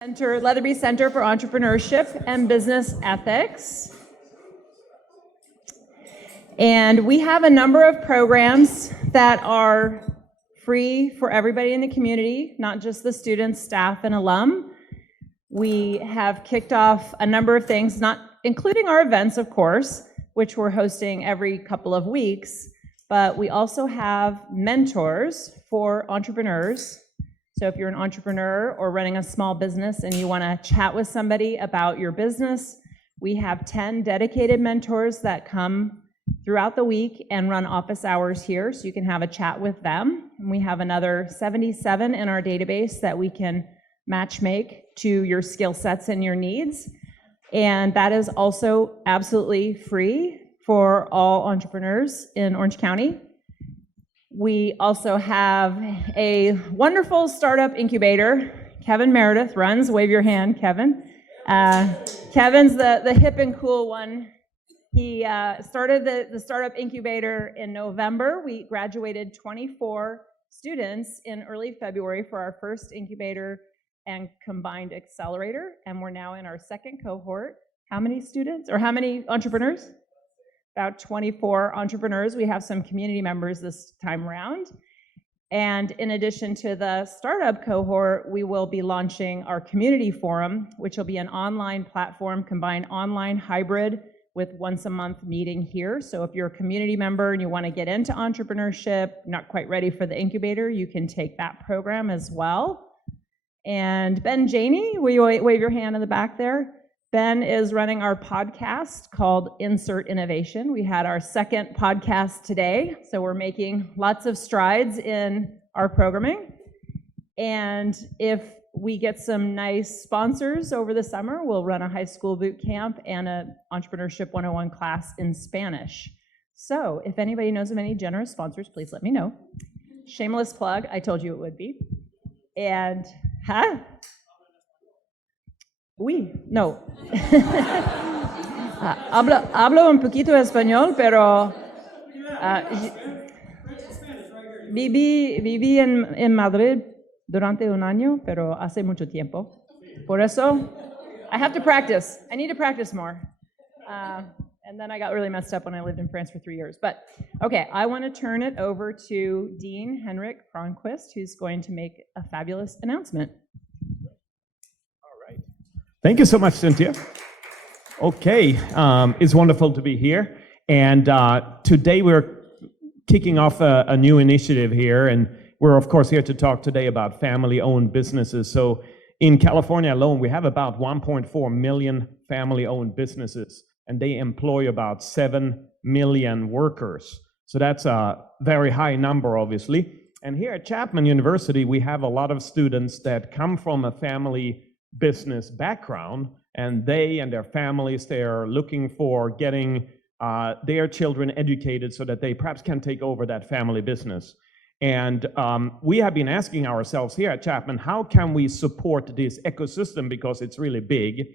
Leatherby Center for Entrepreneurship and Business Ethics. And we have a number of programs that are free for everybody in the community, not just the students, staff, and alum. We have kicked off a number of things, not including our events, of course, which we're hosting every couple of weeks, but we also have mentors for entrepreneurs. So if you're an entrepreneur or running a small business and you want to chat with somebody about your business, we have 10 dedicated mentors that come throughout the week and run office hours here, so you can have a chat with them. And we have another 77 in our database that we can match make to your skill sets and your needs. And that is also absolutely free for all entrepreneurs in Orange County. We also have a wonderful startup incubator. Kevin Meredith runs. Wave your hand, Kevin. Kevin's the hip and cool one. He started the startup incubator in November. We graduated 24 students in early February for our first incubator and combined accelerator, and we're now in our second cohort. How many students, or how many entrepreneurs? About 24 entrepreneurs. We have some community members this time around. And in addition to the startup cohort, we will be launching our community forum, which will be an online platform, combined online hybrid with once a month meeting here. So if you're a community member and you want to get into entrepreneurship, not quite ready for the incubator, you can take that program as well. And Ben Janey, will you wave your hand in the back there? Ben is running our podcast called Insert Innovation. We had our second podcast today, so we're making lots of strides in our programming. And if we get some nice sponsors over the summer, we'll run a high school boot camp and an Entrepreneurship 101 class in Spanish. So if anybody knows of any generous sponsors, please let me know. Shameless plug, I told you it would be. And, Oui, no. Hablo un poquito español, pero viví en Madrid durante un año, pero hace mucho tiempo. Por eso, I have to practice. I need to practice more. And then I got really messed up when I lived in France for 3 years. But, okay, I want to turn it over to Dean Henrik Cronquist, who's going to make a fabulous announcement. Thank you so much, Cynthia. Okay, it's wonderful to be here. And today we're kicking off a new initiative here. And we're, of course, here to talk today about family-owned businesses. So in California alone, we have about 1.4 million family-owned businesses, and they employ about 7 million workers. So that's a very high number, obviously. And here at Chapman University, we have a lot of students that come from a family business background, and they and their families, they are looking for getting their children educated so that they perhaps can take over that family business. And we have been asking ourselves here at Chapman, how can we support this ecosystem, because it's really big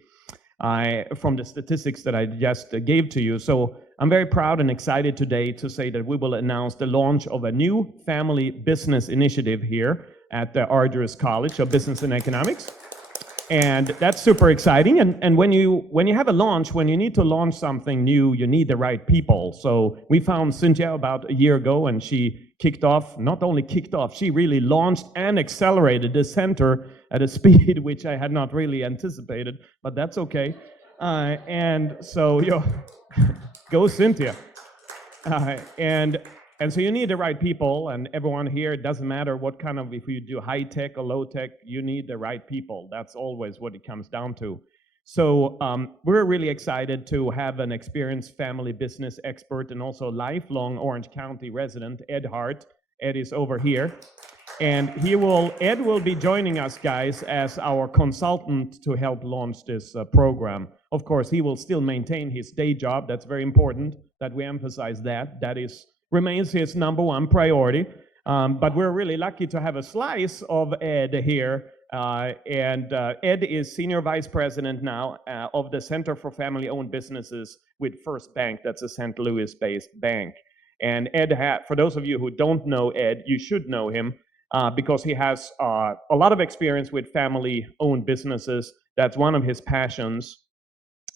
from the statistics that I just gave to you. So I'm very proud and excited today to say that we will announce the launch of a new family business initiative here at the Argyros College of Business and Economics. And that's super exciting. And when you have a launch, when you need to launch something new, you need the right people. So we found Cynthia about a year ago, and she not only kicked off, she really launched and accelerated the center at a speed which I had not really anticipated, but that's okay. And so, go Cynthia. And so you need the right people, and everyone here, it doesn't matter what kind of, if you do high tech or low tech, you need the right people. That's always what it comes down to. So we're really excited to have an experienced family business expert and also lifelong Orange County resident, Ed Hart. Ed is over here. And Ed will be joining us, guys, as our consultant to help launch this program. Of course, he will still maintain his day job. That's very important that we emphasize that. That remains his number one priority. But we're really lucky to have a slice of Ed here. Ed is Senior Vice President now of the Center for Family-Owned Businesses with First Bank. That's a St. Louis-based bank. And Ed, for those of you who don't know Ed, you should know him. because he has a lot of experience with family-owned businesses. That's one of his passions.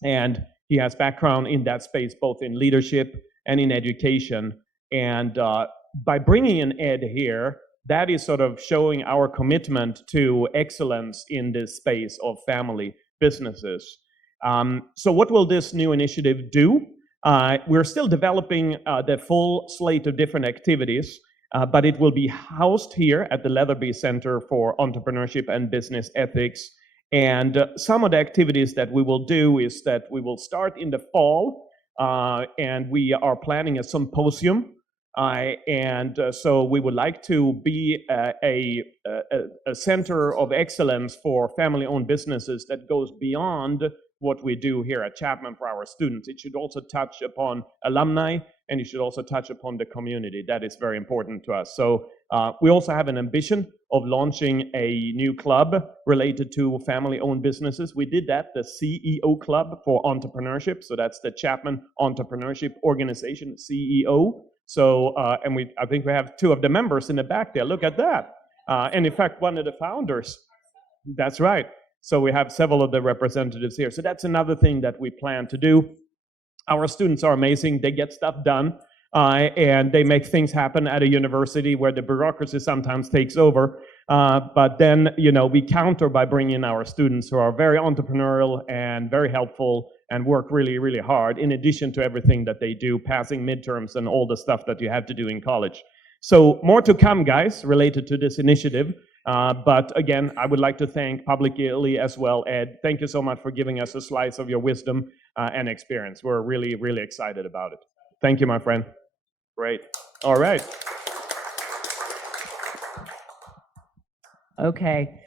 And he has background in that space, both in leadership and in education. And by bringing in Ed here, that is sort of showing our commitment to excellence in this space of family businesses. So what will this new initiative do? We're still developing the full slate of different activities, but it will be housed here at the Leatherby Center for Entrepreneurship and Business Ethics. And some of the activities that we will do is that we will start in the fall, and we are planning a symposium. So we would like to be a center of excellence for family-owned businesses that goes beyond what we do here at Chapman for our students. It should also touch upon alumni, and it should also touch upon the community. That is very important to us. So we also have an ambition of launching a new club related to family-owned businesses. We did that, the CEO Club for Entrepreneurship. So that's the Chapman Entrepreneurship Organization, CEO. So, I think we have two of the members in the back there. Look at that. And in fact, one of the founders. That's right. So we have several of the representatives here. So that's another thing that we plan to do. Our students are amazing. They get stuff done, and they make things happen at a university where the bureaucracy sometimes takes over. But then, we counter by bringing in our students who are very entrepreneurial and very helpful and work really, really hard, in addition to everything that they do, passing midterms and all the stuff that you have to do in college. So more to come, guys, related to this initiative. But again, I would like to thank publicly as well, Ed. Thank you so much for giving us a slice of your wisdom and experience. We're really, really excited about it. Thank you, my friend. Great. All right. Okay.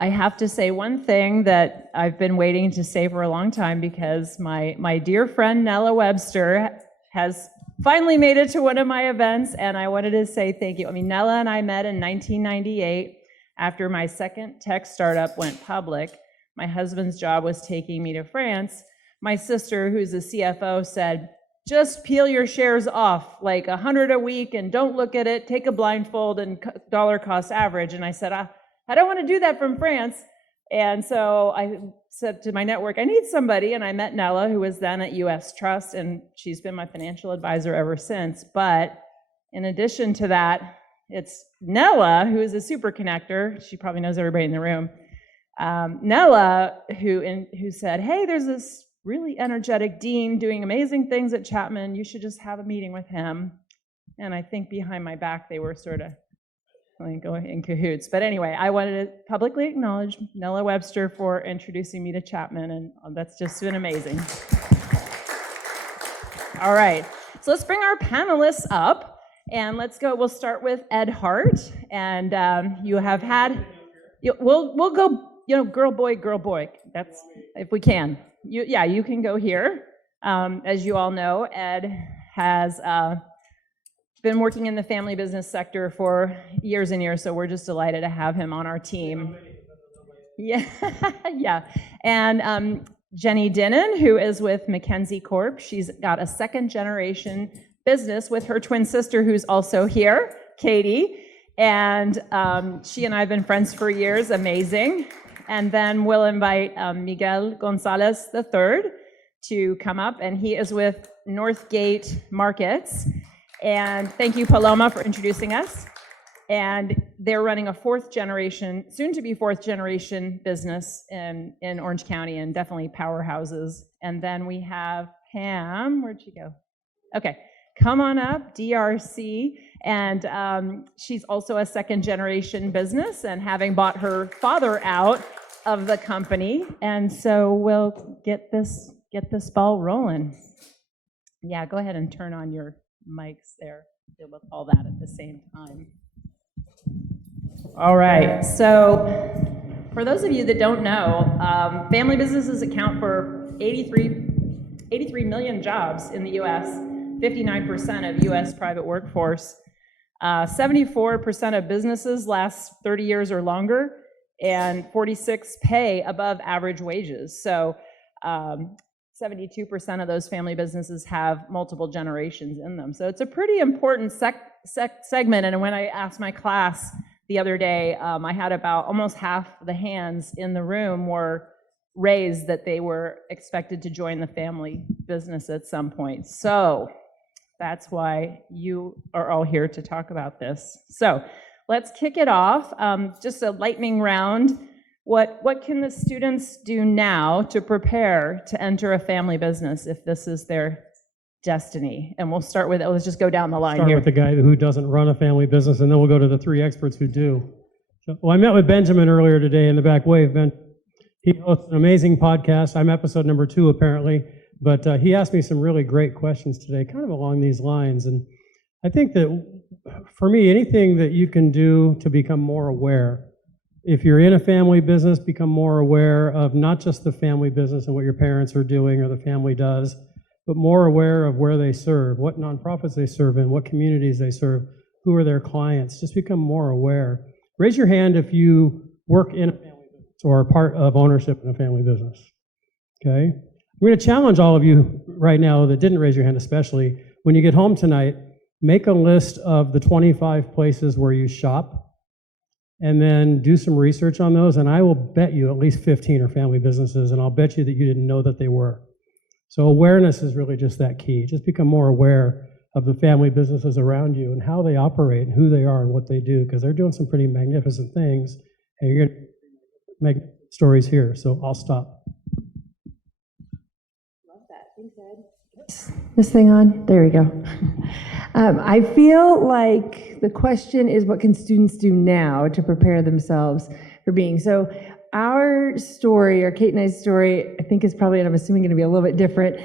I have to say one thing that I've been waiting to say for a long time, because my dear friend Nella Webster has finally made it to one of my events, and I wanted to say thank you. I mean, Nella and I met in 1998 after my second tech startup went public. My husband's job was taking me to France. My sister, who's a CFO, said, just peel your shares off, like 100 a week, and don't look at it, take a blindfold and dollar cost average. And I said, I don't want to do that from France. And so I said to my network, I need somebody. And I met Nella, who was then at US Trust, and she's been my financial advisor ever since. But in addition to that, it's Nella, who is a super connector. She probably knows everybody in the room. Nella, who said, hey, there's this really energetic dean doing amazing things at Chapman. You should just have a meeting with him. And I think behind my back, they were sort of going in cahoots. But anyway, I wanted to publicly acknowledge Nella Webster for introducing me to Chapman, and that's just been amazing. All right, so let's bring our panelists up, and let's go. We'll start with Ed Hart, and you have had. We'll go. Girl, boy. That's if we can. You can go here. As you all know, Ed has been working in the family business sector for years and years, so we're just delighted to have him on our team. Yeah, yeah. And Jenny Dinnen, who is with McKinsey Corp. She's got a second-generation business with her twin sister, who's also here, Katie. And she and I have been friends for years, amazing. And then we'll invite Miguel Gonzalez III to come up, and he is with Northgate Markets. And thank you, Paloma, for introducing us. And they're running a soon-to-be fourth-generation business in Orange County, and definitely powerhouses. And then we have Pam. Where'd she go? Okay, come on up, DRC. And she's also a second-generation business, and having bought her father out of the company. And so we'll get this ball rolling. Yeah, go ahead and turn on your mics there. Deal with all that at the same time. All right, so for those of you that don't know, family businesses account for 83 million jobs in the US, 59% of US private workforce, 74% of businesses last 30 years or longer, and 46 pay above average wages. So 72% of those family businesses have multiple generations in them. So it's a pretty important segment. And when I asked my class the other day, I had about almost half the hands in the room were raised that they were expected to join the family business at some point. So that's why you are all here to talk about this. So let's kick it off. Just a lightning round. What can the students do now to prepare to enter a family business if this is their destiny? And we'll start with, let's just go down the line Start here. with the guy who doesn't run a family business, and then we'll go to the three experts who do. Well, I met with Benjamin earlier today in the back wave. Ben, he hosts an amazing podcast. I'm episode number 2, apparently. But he asked me some really great questions today, kind of along these lines. And I think that, for me, anything that you can do to become more aware, if you're in a family business, become more aware of not just the family business and what your parents are doing or the family does, but more aware of where they serve, what nonprofits they serve in, what communities they serve, who are their clients. Just become more aware. Raise your hand if you work in a family business or are part of ownership in a family business. Okay? I'm going to challenge all of you right now that didn't raise your hand especially, when you get home tonight, make a list of the 25 places where you shop, and then do some research on those, and I will bet you at least 15 are family businesses, and I'll bet you that you didn't know that they were. So awareness is really just that key. Just become more aware of the family businesses around you and how they operate and who they are and what they do, because they're doing some pretty magnificent things, and you're going to make stories here, so I'll stop. Love that. Thanks, Ed. This thing on? There we go. I feel like the question is, what can students do now to prepare themselves for being? So our story, or Kate and I's story, I think is probably, and I'm assuming, going to be a little bit different.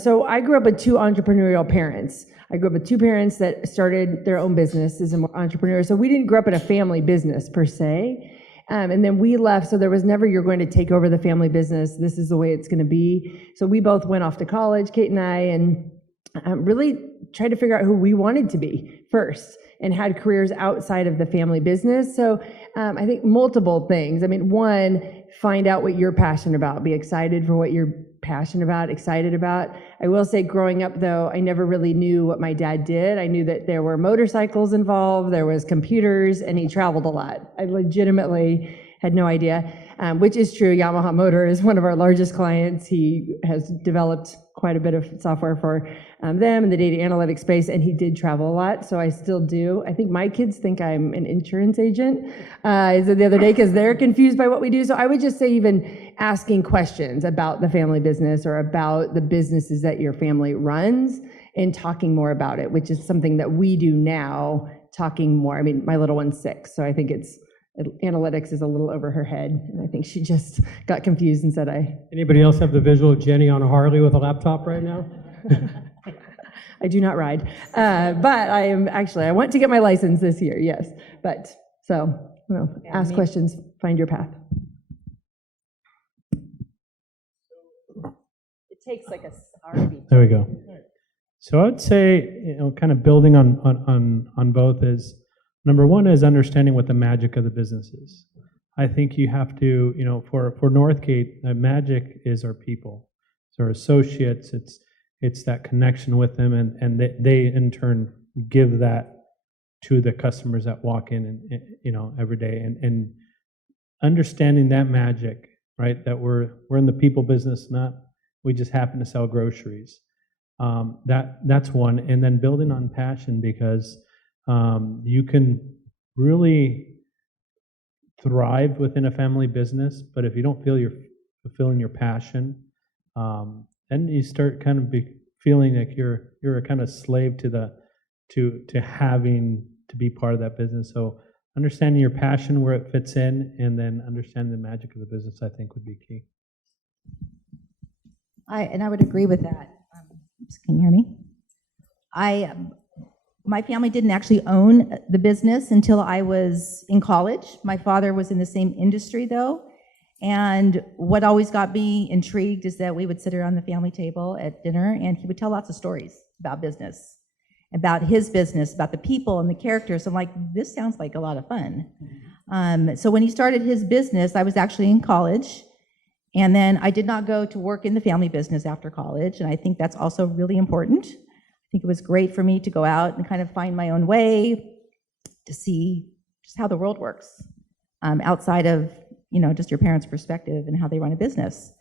So I grew up with 2 entrepreneurial parents. I grew up with 2 parents that started their own businesses and were entrepreneurs. So we didn't grow up in a family business per se. And then we left, so there was never, you're going to take over the family business, this is the way it's going to be. So we both went off to college, Kate and I, and really tried to figure out who we wanted to be first, and had careers outside of the family business. So I think multiple things. I mean, one, find out what you're passionate about. Be excited for what you're passionate about, excited about. I will say, growing up, though, I never really knew what my dad did. I knew that there were motorcycles involved, there was computers, and he traveled a lot. I legitimately had no idea, which is true. Yamaha Motor is one of our largest clients. He has developed quite a bit of software for them in the data analytics space, and he did travel a lot, so I still do. I think my kids think I'm an insurance agent, I said the other day, because they're confused by what we do. So I would just say, even asking questions about the family business or about the businesses that your family runs, and talking more about it, which is something that we do now, talking more. I mean, my little one's 6, so I think analytics is a little over her head, and I think she just got confused and said, Anybody else have the visual of Jenny on a Harley with a laptop right now? I do not ride, but I want to get my license this year, yes. But, so, ask questions, find your path. It takes like a heartbeat. There we go. So I would say, kind of building on both is, number one is understanding what the magic of the business is. I think you have to, for Northgate, magic is our people. It's our associates, it's that connection with them, and they in turn give that to the customers that walk in and every day, and understanding that magic, right? That we're in the people business, not we just happen to sell groceries. That's one, and then building on passion, because you can really thrive within a family business, but if you don't feel you're fulfilling your passion, then you start kind of feeling like you're a kind of slave to having to be part of that business. So understanding your passion, where it fits in, and then understanding the magic of the business, I think, would be key. I would agree with that. Can you hear me? My family didn't actually own the business until I was in college. My father was in the same industry, though. And what always got me intrigued is that we would sit around the family table at dinner, and he would tell lots of stories about business, about his business, about the people and the characters. I'm like, this sounds like a lot of fun. So when he started his business, I was actually in college, And then I did not go to work in the family business after college, and I think that's also really important. I think it was great for me to go out and kind of find my own way, to see just how the world works, outside of, just your parents' perspective and how they run a business.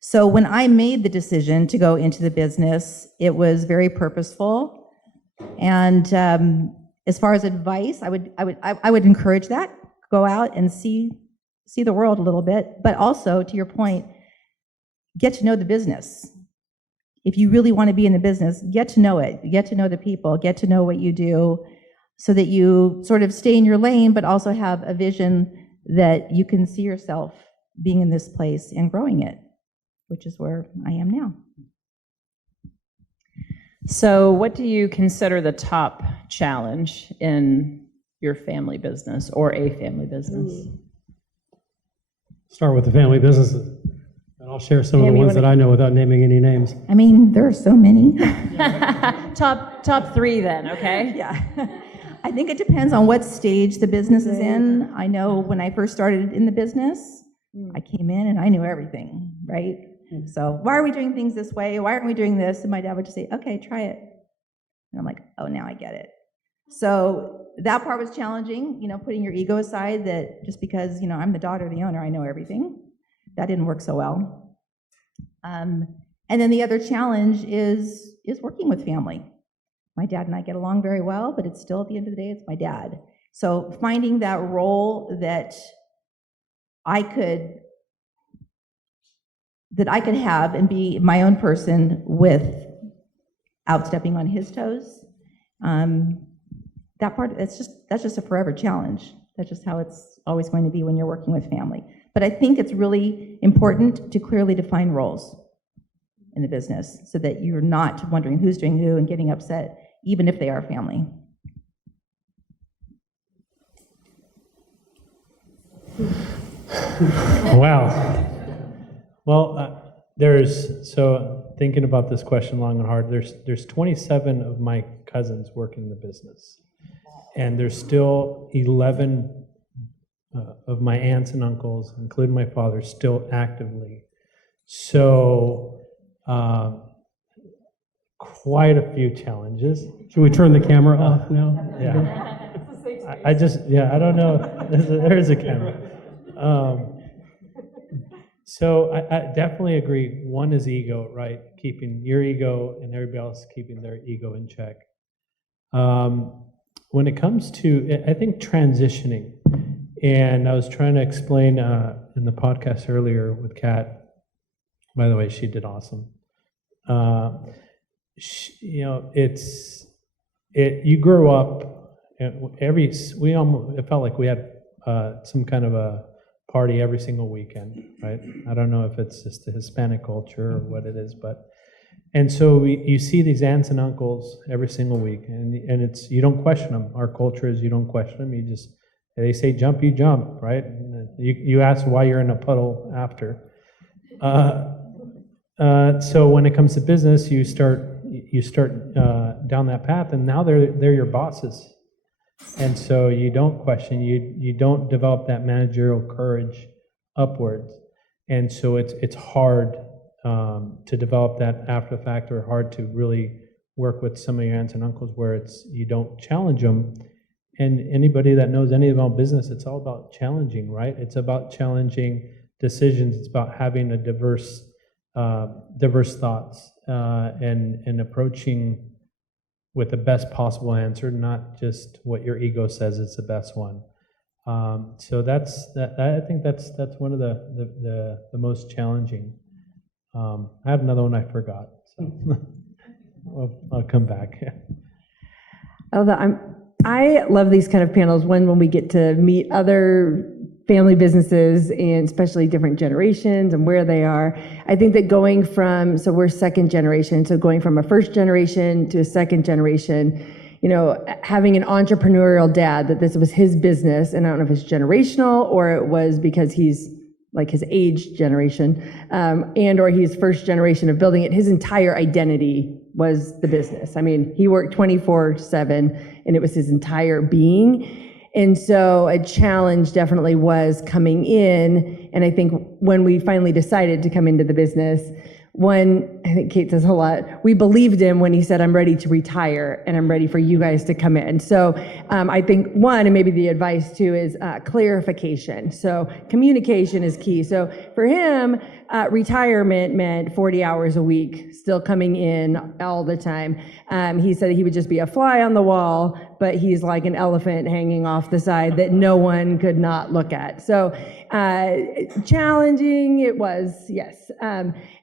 So when I made the decision to go into the business, it was very purposeful. And as far as advice, I would encourage that. Go out and see the world a little bit, but also, to your point, get to know the business. If you really want to be in the business, get to know it, get to know the people, get to know what you do, so that you sort of stay in your lane, but also have a vision that you can see yourself being in this place and growing it, which is where I am now. So what do you consider the top challenge in your family business or a family business? Start with the family businesses, and I'll share some of the ones that I know without naming any names. I mean, there are so many. Top three then, okay? Yeah. I think it depends on what stage the business is in. I know when I first started in the business, I came in and I knew everything, right? So why are we doing things this way? Why aren't we doing this? And my dad would just say, okay, try it. And I'm like, oh, now I get it. So that part was challenging, putting your ego aside, that just because, I'm the daughter of the owner, I know everything. That didn't work so well. And then the other challenge is working with family. My dad and I get along very well, but it's still, at the end of the day, it's my dad. So finding that role that I could have and be my own person without stepping on his toes, that part, that's just a forever challenge. That's just how it's always going to be when you're working with family. But I think it's really important to clearly define roles in the business, so that you're not wondering who's doing who and getting upset, even if they are family. Wow. Well, so thinking about this question long and hard, there's 27 of my cousins working the business, and there's still 11 of my aunts and uncles, including my father, still actively. So quite a few challenges. Should we turn the camera off now? Yeah. I don't know. There is a camera. So I definitely agree. One is ego, right? Keeping your ego and everybody else keeping their ego in check. When it comes to, I think, transitioning, and I was trying to explain in the podcast earlier with Kat. By the way, she did awesome. You grow up, it felt like we had some kind of a party every single weekend, right? I don't know if it's just the Hispanic culture or what it is, and so you see these aunts and uncles every single week, and it's, you don't question them. Our culture is, you don't question them. They say jump, you jump, right? You ask why you're in a puddle after. So when it comes to business, you start down that path, and now they're your bosses, and so you don't question, you don't develop that managerial courage upwards, and so it's hard to develop that after the fact, or hard to really work with some of your aunts and uncles where you don't challenge them. And anybody that knows anything about business, it's all about challenging, right? It's about challenging decisions. It's about having a diverse thoughts and approaching with the best possible answer, not just what your ego says is the best one. So I think that's one of the most challenging. I had another one I forgot, so I'll come back. I love these kind of panels when we get to meet other family businesses, and especially different generations and where they are. I think that so we're second generation, so going from a first generation to a second generation, having an entrepreneurial dad, that this was his business, and I don't know if it's generational or it was because he's like his age generation, and or he's first generation of building it. His entire identity was the business. I mean, he worked 24/7, and it was his entire being. And so a challenge definitely was coming in. And I think when we finally decided to come into the business, one, I think Kate says a lot, we believed him when he said, I'm ready to retire and I'm ready for you guys to come in. So I think one, and maybe the advice too, is clarification. So communication is key. So for him, retirement meant 40 hours a week, still coming in all the time. He said he would just be a fly on the wall, but he's like an elephant hanging off the side that no one could not look at. So challenging it was, yes.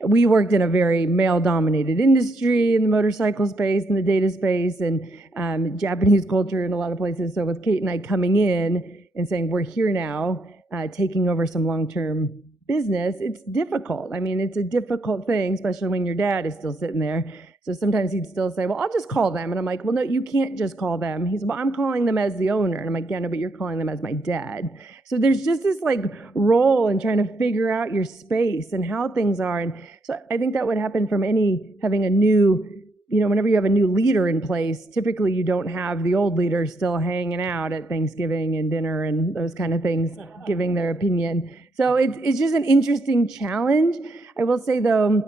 We worked in a very male-dominated industry in the motorcycle space and the data space and Japanese culture in a lot of places. So with Kate and I coming in and saying, we're here now, taking over some long-term business, it's difficult. I mean, it's a difficult thing, especially when your dad is still sitting there. So sometimes he'd still say, well, I'll just call them. And I'm like, well, no, you can't just call them. He's, well, I'm calling them as the owner. And I'm like, yeah, no, but you're calling them as my dad. So there's just this like role in trying to figure out your space and how things are. And so I think that would happen from having a new, whenever you have a new leader in place, typically you don't have the old leaders still hanging out at Thanksgiving and dinner and those kind of things, giving their opinion. So it's just an interesting challenge. I will say though,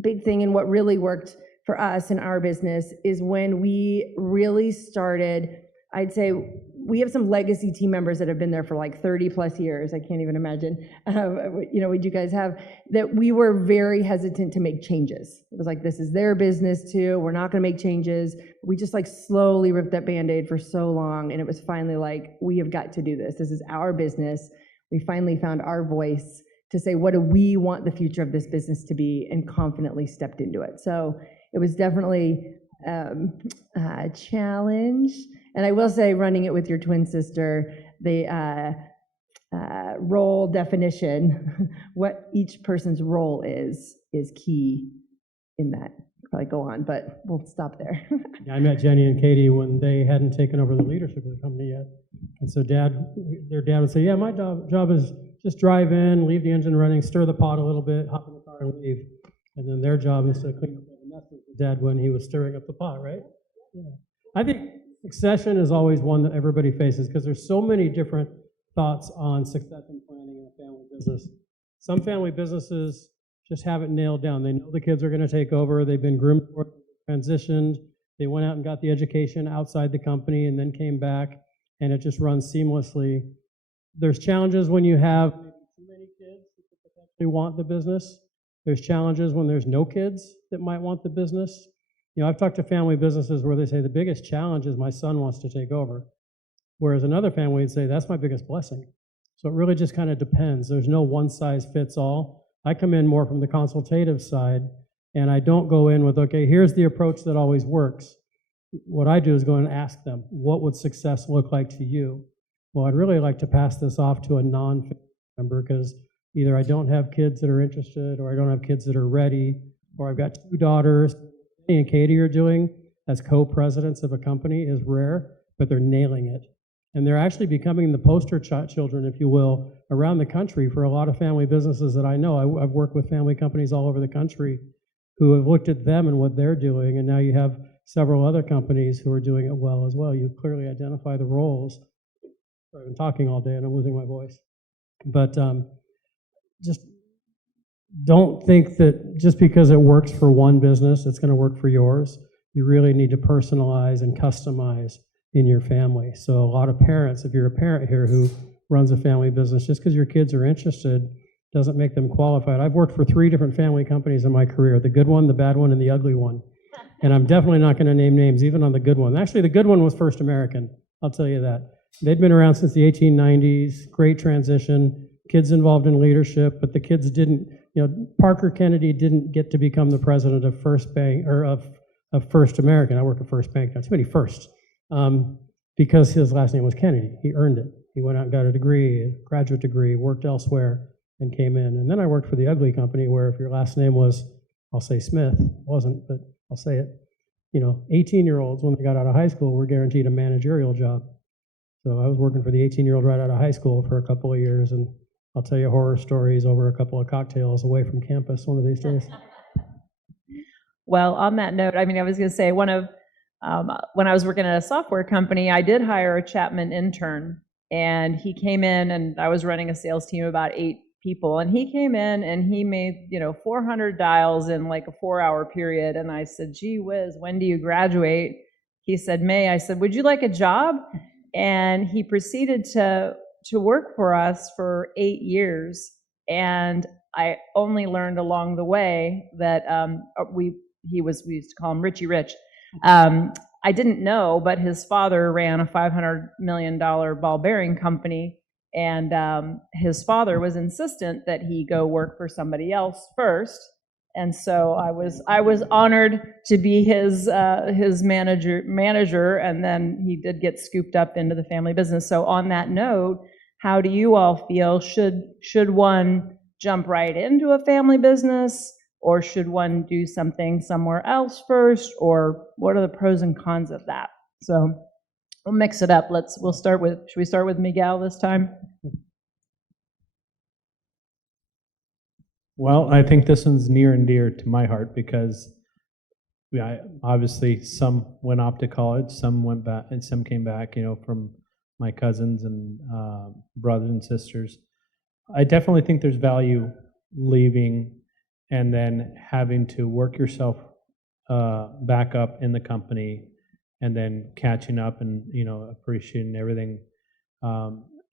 big thing and what really worked for us in our business is when we really started, I'd say we have some legacy team members that have been there for like 30 plus years. I can't even imagine, what you guys have, that we were very hesitant to make changes. It was like, this is their business too. We're not going to make changes. We just like slowly ripped that Band-Aid for so long. And it was finally like, we have got to do this. This is our business. We finally found our voice to say, what do we want the future of this business to be, and confidently stepped into it. So it was definitely a challenge. And I will say, running it with your twin sister, the role definition, what each person's role is key in that. Probably go on, but we'll stop there. Yeah, I met Jenny and Katie when they hadn't taken over the leadership of the company yet. And so their dad would say, yeah, my job is just drive in, leave the engine running, stir the pot a little bit, hop in the car and leave. And then their job is to clean up all the mess with the dad when he was stirring up the pot, right? Yeah. I think succession is always one that everybody faces because there's so many different thoughts on succession planning in a family business. Some family businesses just have it nailed down. They know the kids are going to take over. They've been groomed for it, transitioned. They went out and got the education outside the company and then came back, and it just runs seamlessly. There's challenges when you have too many kids that potentially want the business. There's challenges when there's no kids that might want the business. I've talked to family businesses where they say the biggest challenge is my son wants to take over, whereas another family would say that's my biggest blessing. So it really just kind of depends. There's no one size fits all. I come in more from the consultative side, and I don't go in with, okay, here's the approach that always works. What I do is go and ask them, what would success look like to you? Well, I'd really like to pass this off to a non-family member because either I don't have kids that are interested, or I don't have kids that are ready, or I've got two daughters. Jenny and Katie are doing as co-presidents of a company is rare, but they're nailing it. And they're actually becoming the poster children, if you will, around the country for a lot of family businesses that I know. I've worked with family companies all over the country who have looked at them and what they're doing, and now you have several other companies who are doing it well as well. You clearly identify the roles. Sorry, I've been talking all day and I'm losing my voice. But just don't think that just because it works for one business, it's going to work for yours. You really need to personalize and customize in your family. So a lot of parents, if you're a parent here who runs a family business, just because your kids are interested doesn't make them qualified. I've worked for 3 different family companies in my career, the good one, the bad one, and the ugly one. And I'm definitely not going to name names, even on the good one. Actually, the good one was First American, I'll tell you that. They'd been around since the 1890s, great transition, kids involved in leadership, but the kids didn't, Parker Kennedy didn't get to become the president of First Bank, or of First American. I work at First Bank now, too many firsts. Because his last name was Kennedy. He earned it. He went out and got a degree, a graduate degree, worked elsewhere, and came in. And then I worked for the ugly company where if your last name was, I'll say Smith, wasn't, but I'll say it, 18-year-olds when they got out of high school were guaranteed a managerial job. So I was working for the 18-year-old right out of high school for a couple of years, and I'll tell you horror stories over a couple of cocktails away from campus one of these days. Well, on that note, I was going to say one of When I was working at a software company, I did hire a Chapman intern, and he came in, and I was running a sales team of about 8 people, and he came in and he made 400 dials in like a 4-hour period. And I said, gee whiz, when do you graduate? He said, May. I said, would you like a job? And he proceeded to work for us for 8 years. And I only learned along the way that we used to call him Richie Rich. I didn't know, but his father ran a $500 million ball bearing company, and his father was insistent that he go work for somebody else first. And so I was honored to be his manager, and then he did get scooped up into the family business. So on that note, how do you all feel? Should one jump right into a family business, or should one do something somewhere else first, or what are the pros and cons of that? So we'll mix it up. Should we start with Miguel this time? Well, I think this one's near and dear to my heart because obviously some went off to college, some went back, and some came back, from my cousins and brothers and sisters. I definitely think there's value leaving and then having to work yourself back up in the company and then catching up and, appreciating everything.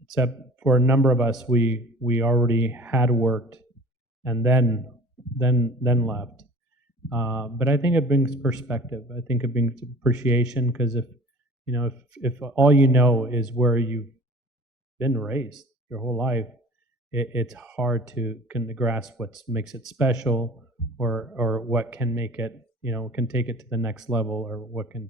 Except for a number of us, we already had worked and then left. But I think it brings perspective. I think it brings appreciation because if all you know is where you've been raised your whole life, it's hard to kind of grasp what makes it special or what can make it, can take it to the next level or what can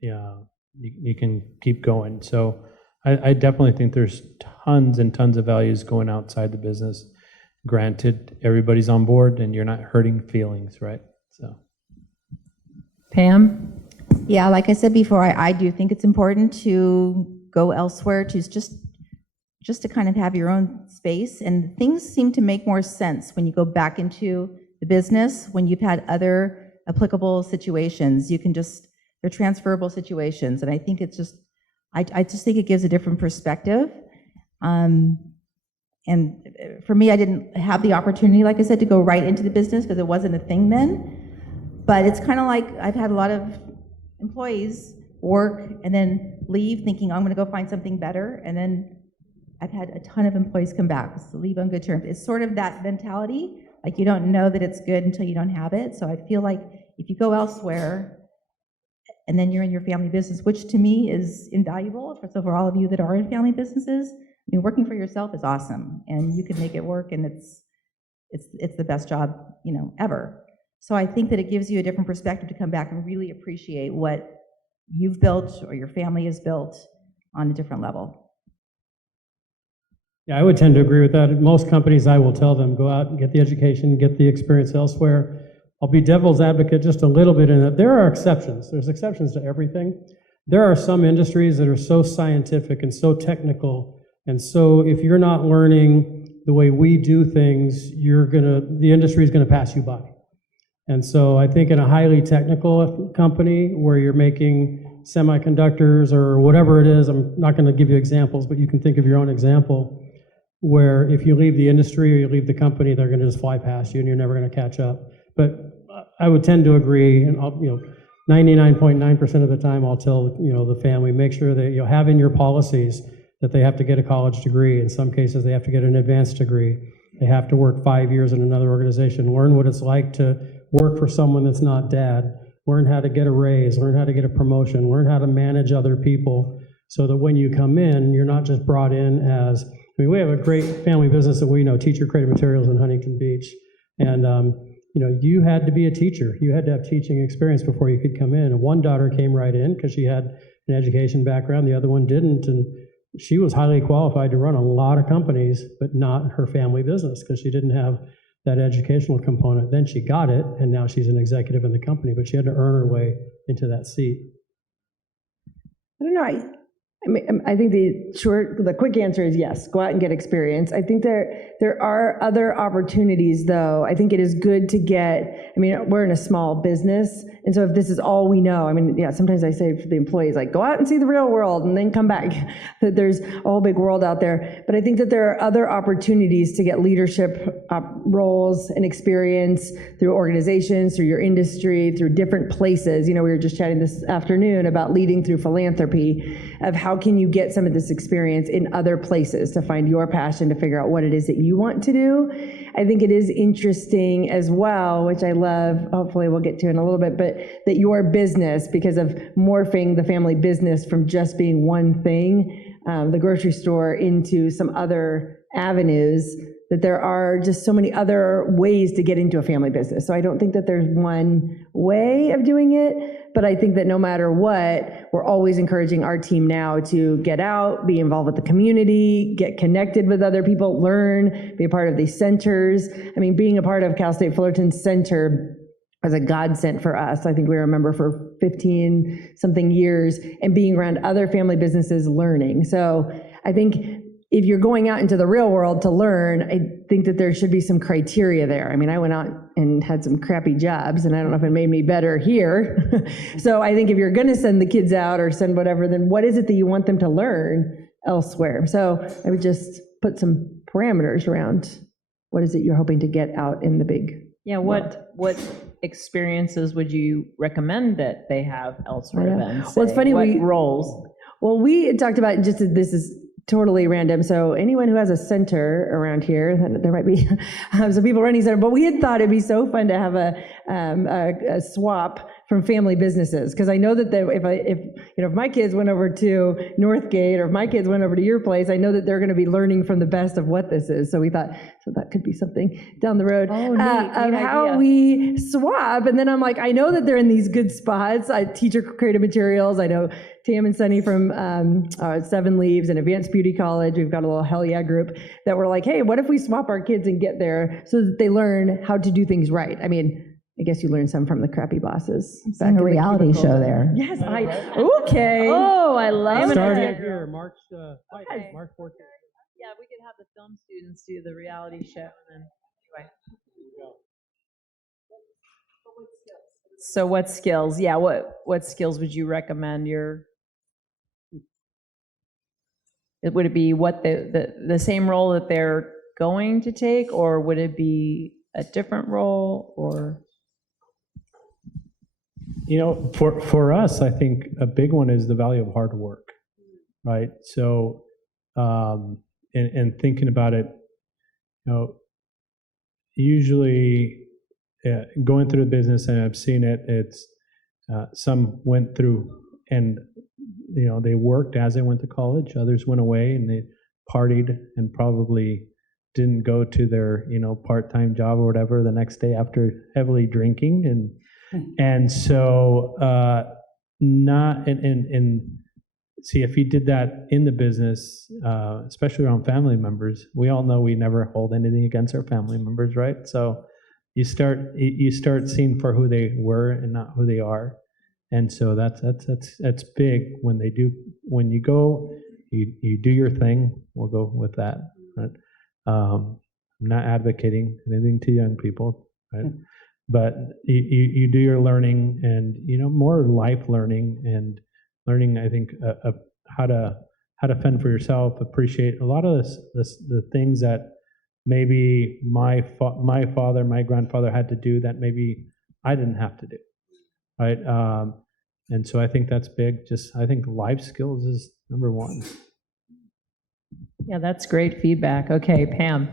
you can keep going. So I definitely think there's tons and tons of values going outside the business. Granted, everybody's on board and you're not hurting feelings, right? So, Pam? Yeah, like I said before, I do think it's important to go elsewhere to just to kind of have your own space. And things seem to make more sense when you go back into the business, when you've had other applicable situations. They're transferable situations. And I think it's just, I just think it gives a different perspective. And for me, I didn't have the opportunity, like I said, to go right into the business because it wasn't a thing then. But it's kind of like I've had a lot of employees work and then leave thinking, I'm going to go find something better. And then I've had a ton of employees come back, so leave on good terms. It's sort of that mentality, like you don't know that it's good until you don't have it. So I feel like if you go elsewhere and then you're in your family business, which to me is invaluable, so for all of you that are in family businesses, I mean, working for yourself is awesome, and you can make it work, and it's the best job, ever. So I think that it gives you a different perspective to come back and really appreciate what you've built or your family has built on a different level. Yeah, I would tend to agree with that. Most companies, I will tell them, go out and get the education, get the experience elsewhere. I'll be devil's advocate just a little bit in that there are exceptions. There's exceptions to everything. There are some industries that are so scientific and so technical, and so if you're not learning the way we do things, the industry is gonna pass you by. And so I think in a highly technical company where you're making semiconductors or whatever it is, I'm not gonna give you examples, but you can think of your own example, where if you leave the industry or you leave the company, they're going to just fly past you and you're never going to catch up. But I would tend to agree, and 99.9% of the time I'll tell the family, make sure that you have in your policies that they have to get a college degree. In some cases, they have to get an advanced degree. They have to work 5 years in another organization, learn what it's like to work for someone that's not dad, learn how to get a raise, learn how to get a promotion, learn how to manage other people, so that when you come in, you're not just brought in as, we have a great family business that we know, Teacher Creative Materials in Huntington Beach. And, you had to be a teacher. You had to have teaching experience before you could come in. And one daughter came right in because she had an education background. The other one didn't. And she was highly qualified to run a lot of companies, but not her family business because she didn't have that educational component. Then she got it, and now she's an executive in the company, but she had to earn her way into that seat. I don't know. I think the quick answer is yes, go out and get experience. I think there are other opportunities, though. I think it is good to we're in a small business, and so if this is all we know, sometimes I say to the employees, like, go out and see the real world and then come back, that there's a whole big world out there. But I think that there are other opportunities to get leadership roles and experience through organizations, through your industry, through different places. We were just chatting this afternoon about leading through philanthropy, of how can you get some of this experience in other places to find your passion, to figure out what it is that you want to do. I think it is interesting as well, which I love, hopefully we'll get to in a little bit, but that your business, because of morphing the family business from just being one thing, the grocery store, into some other avenues, that there are just so many other ways to get into a family business. So I don't think that there's one way of doing it, but I think that no matter what, we're always encouraging our team now to get out, be involved with the community, get connected with other people, learn, be a part of these centers. Being a part of Cal State Fullerton Center was a godsend for us. I think we were a member for 15-something years, and being around other family businesses, learning. So I think if you're going out into the real world to learn, I think that there should be some criteria there. I went out and had some crappy jobs, and I don't know if it made me better here. So I think if you're gonna send the kids out or send whatever, then what is it that you want them to learn elsewhere? So I would just put some parameters around what is it you're hoping to get out in the big world. What experiences would you recommend that they have elsewhere then? Well, it's funny, what roles? Well, we had talked about, this is totally random, so anyone who has a center around here, there might be some people running center, but we had thought it'd be so fun to have a swap from family businesses, because I know that if my kids went over to Northgate, or if my kids went over to your place, I know that they're going to be learning from the best of what this is. So we thought, that could be something down the road neat of how we swap. And then I'm like, I know that they're in these good spots. I teach creative materials. I know Tam and Sunny from Seven Leaves and Advanced Beauty College. We've got a little hell yeah group that we're like, hey, what if we swap our kids and get there so that they learn how to do things right? I guess you learned some from the crappy bosses. Back in a reality show there. Yes, okay. Oh, I love Starting it. here, March 14th. Yeah, we could have the film students do the reality show, and then anyway. So what skills? Yeah, what skills would you recommend would it be what the same role that they're going to take, or would it be a different role, or? For us, I think a big one is the value of hard work, right? So, and thinking about it, usually going through the business, and I've seen it, it's some went through and, they worked as they went to college. Others went away and they partied and probably didn't go to their, part-time job or whatever the next day after heavily drinking. And so see, if he did that in the business, especially around family members, we all know we never hold anything against our family members, right? So you start seeing for who they were and not who they are. And so that's big when you go, you do your thing, we'll go with that, right? I'm not advocating anything to young people, right? But you do your learning, and more life learning, and learning, I think, how to fend for yourself, appreciate a lot of the things that maybe my father, my grandfather had to do that maybe I didn't have to do, right? And so I think that's big. I think life skills is number one. Yeah, that's great feedback. Okay, Pam.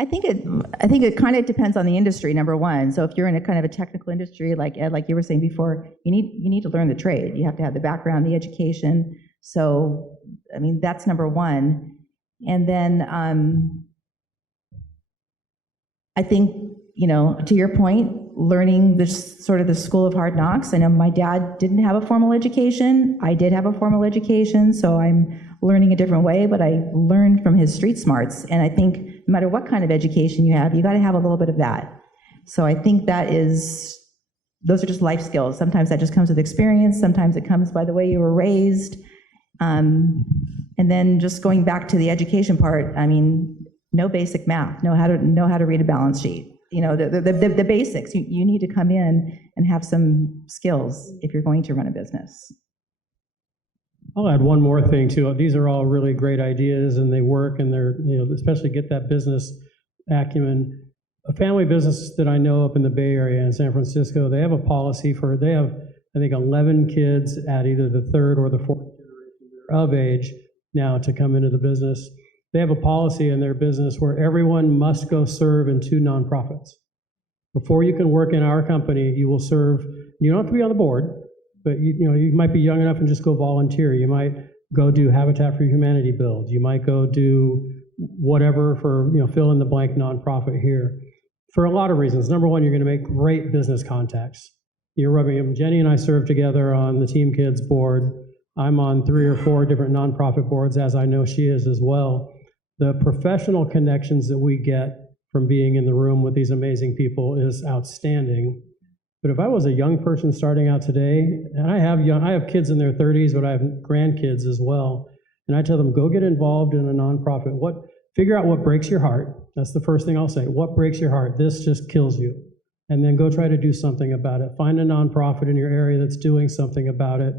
I think it kind of depends on the industry, number one. So if you're in a kind of a technical industry, like Ed, like you were saying before, you need to learn the trade. You have to have the background, the education. So, that's number one. And then I think, to your point, learning this sort of the school of hard knocks. I know my dad didn't have a formal education. I did have a formal education, so I'm learning a different way, but I learned from his street smarts. And I think no matter what kind of education you have, you got to have a little bit of that. So I think those are just life skills. Sometimes that just comes with experience. Sometimes it comes by the way you were raised. And then just going back to the education part, I mean, no basic math, know how to read a balance sheet. You know, the basics. You need to come in and have some skills if you're going to run a business. I'll add one more thing too. These are all really great ideas, and they work, and they're, you know, especially get that business acumen. A family business that I know up in the Bay Area in San Francisco, they have a policy they have, I think, 11 kids at either the third or the fourth generation of age now to come into the business. They have a policy in their business where everyone must go serve in 2 nonprofits. Before you can work in our company, you will serve, you don't have to be on the board, but you might be young enough and just go volunteer. You might go do Habitat for Humanity builds. You might go do whatever for, fill in the blank nonprofit here. For a lot of reasons. Number one, you're going to make great business contacts. You're rubbing them. Jenny and I serve together on the Team Kids board. I'm on 3 or 4 different nonprofit boards, as I know she is as well. The professional connections that we get from being in the room with these amazing people is outstanding. But if I was a young person starting out today, and I have kids in their 30s, but I have grandkids as well, and I tell them, go get involved in a nonprofit. Figure out what breaks your heart. That's the first thing I'll say. What breaks your heart? This just kills you. And then go try to do something about it. Find a nonprofit in your area that's doing something about it,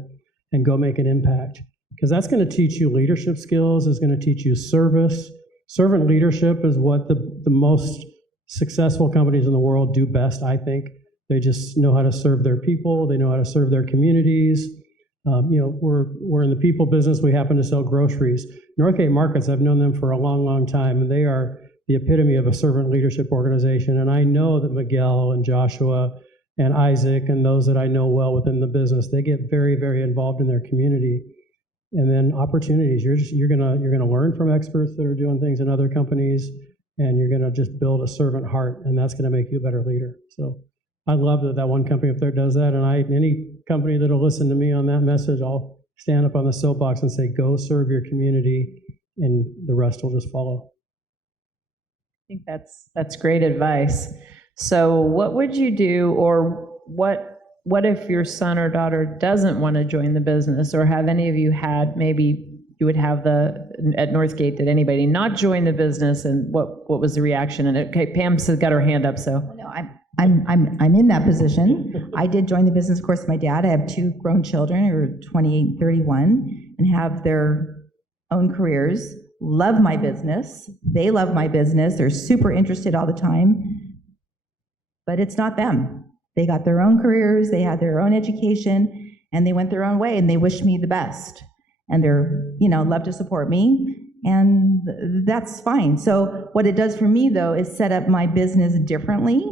and go make an impact. Because that's going to teach you leadership skills, it's going to teach you service. Servant leadership is what the most successful companies in the world do best, I think. They just know how to serve their people, they know how to serve their communities. We're in the people business, we happen to sell groceries. Northgate Markets, I've known them for a long, long time, and they are the epitome of a servant leadership organization. And I know that Miguel and Joshua and Isaac and those that I know well within the business, they get very, very involved in their community. And then opportunities, you're gonna learn from experts that are doing things in other companies, and you're gonna just build a servant heart, and that's gonna make you a better leader. So I love that one company up there does that, and any company that'll listen to me on that message, I'll stand up on the soapbox and say, go serve your community, and the rest will just follow. I think that's great advice. So what would you do, or what if your son or daughter doesn't want to join the business, or have any of you had, maybe you would have at Northgate, did anybody not join the business, and what was the reaction? And okay, Pam's got her hand up, so. No, I'm in that position. I did join the business, of course, with my dad. I have 2 grown children who are 28 and 31 and have their own careers, love my business. They love my business. They're super interested all the time, but it's not them. They got their own careers, they had their own education, and they went their own way, and they wish me the best. And they're, love to support me, and that's fine. So what it does for me, though, is set up my business differently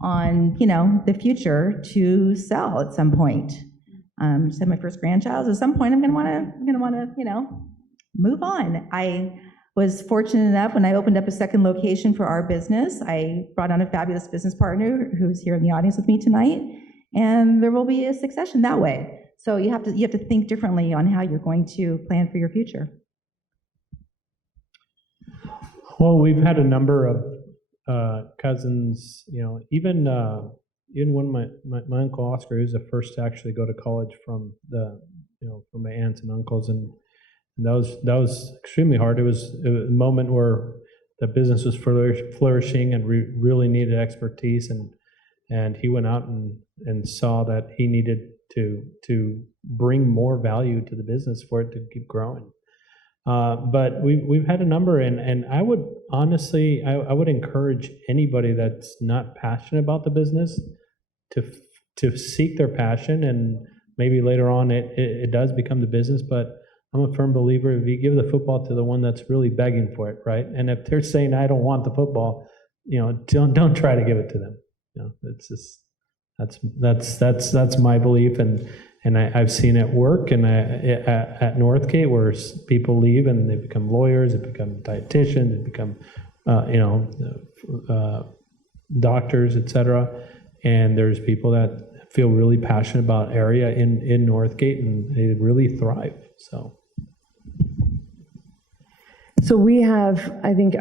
on, the future to sell at some point. Just had my first grandchild. At some point, I'm gonna wanna, move on. I was fortunate enough when I opened up a second location for our business. I brought on a fabulous business partner who's here in the audience with me tonight, and there will be a succession that way. So you have to think differently on how you're going to plan for your future. Well, we've had a number of cousins, even when my uncle Oscar, who's the first to actually go to college from my aunts and uncles, and that was extremely hard. It was a moment where the business was flourishing and really needed expertise, and he went out and saw that he needed to bring more value to the business for it to keep growing. But we've had a number, and I would honestly, I would encourage anybody that's not passionate about the business to seek their passion, and maybe later on it does become the business. But I'm a firm believer, if you give the football to the one that's really begging for it, right? And if they're saying, I don't want the football, don't try to give it to them. It's just, that's my belief, and I've seen it work, and at Northgate, where people leave and they become lawyers, they become dietitians, they become doctors, etc. And there's people that feel really passionate about area in Northgate, and they really thrive. So we have, I think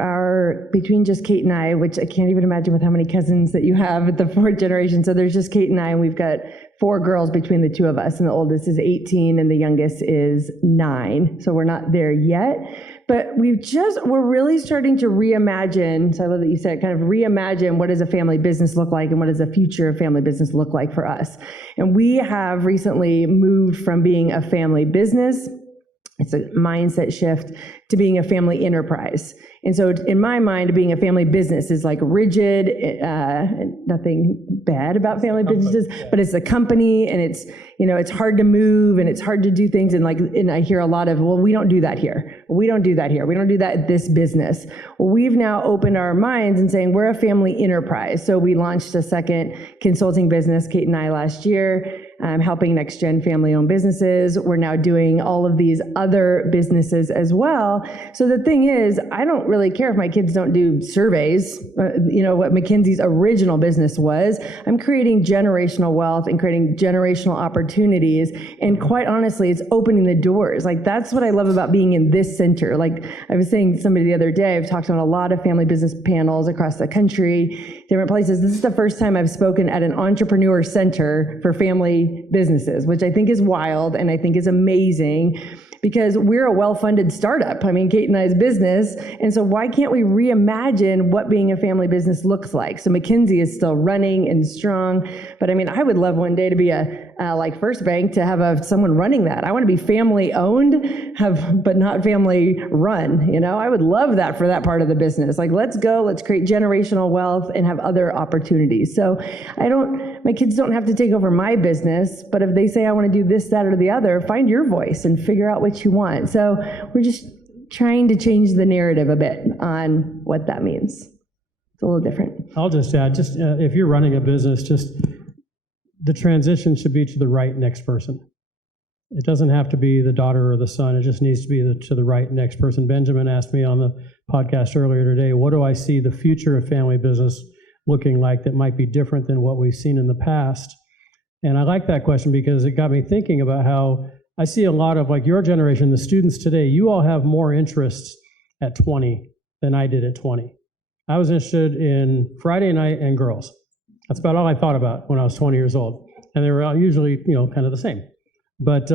between just Kate and I, which I can't even imagine with how many cousins that you have at the fourth generation. So there's just Kate and I, and we've got 4 girls between the 2 of us, and the oldest is 18 and the youngest is 9. So we're not there yet. But we're really starting to reimagine, so I love that you said, kind of reimagine what does a family business look like and what does a future of family business look like for us. And we have recently moved from being a family business, it's a mindset shift, to being a family enterprise. And so in my mind, being a family business is like rigid, nothing bad about family businesses, but it's a company, and it's, it's hard to move and it's hard to do things. And I hear a lot of, well, we don't do that here. We don't do that here. We don't do that at this business. Well, we've now opened our minds and saying we're a family enterprise. So we launched a second consulting business, Kate and I, last year, helping next-gen family-owned businesses. We're now doing all of these other businesses as well. So the thing is, I don't really care if my kids don't do surveys, what McKinsey's original business was. I'm creating generational wealth and creating generational opportunities. And quite honestly, it's opening the doors. That's what I love about being in this center. I was saying to somebody the other day, I've talked on a lot of family business panels across the country, different places. This is the first time I've spoken at an entrepreneur center for family businesses, which I think is wild and I think is amazing, because we're a well-funded startup. I mean, Kate and I's business. And so why can't we reimagine what being a family business looks like? So McKinsey is still running and strong, but I mean, I would love one day to be like First Bank, to have someone running that. I want to be family owned, but not family run. I would love that for that part of the business. Let's go, let's create generational wealth and have other opportunities. So my kids don't have to take over my business, but if they say, I want to do this, that, or the other, find your voice and figure out what you want. So we're just trying to change the narrative a bit on what that means. It's a little different. I'll just add, if you're running a business, the transition should be to the right next person. It doesn't have to be the daughter or the son. It just needs to be to the right next person. Benjamin asked me on the podcast earlier today, what do I see the future of family business looking like that might be different than what we've seen in the past? And I like that question because it got me thinking about how I see a lot of your generation, the students today, you all have more interests at 20 than I did at 20. I was interested in Friday night and girls. That's about all I thought about when I was 20 years old. And they were all usually, kind of the same. But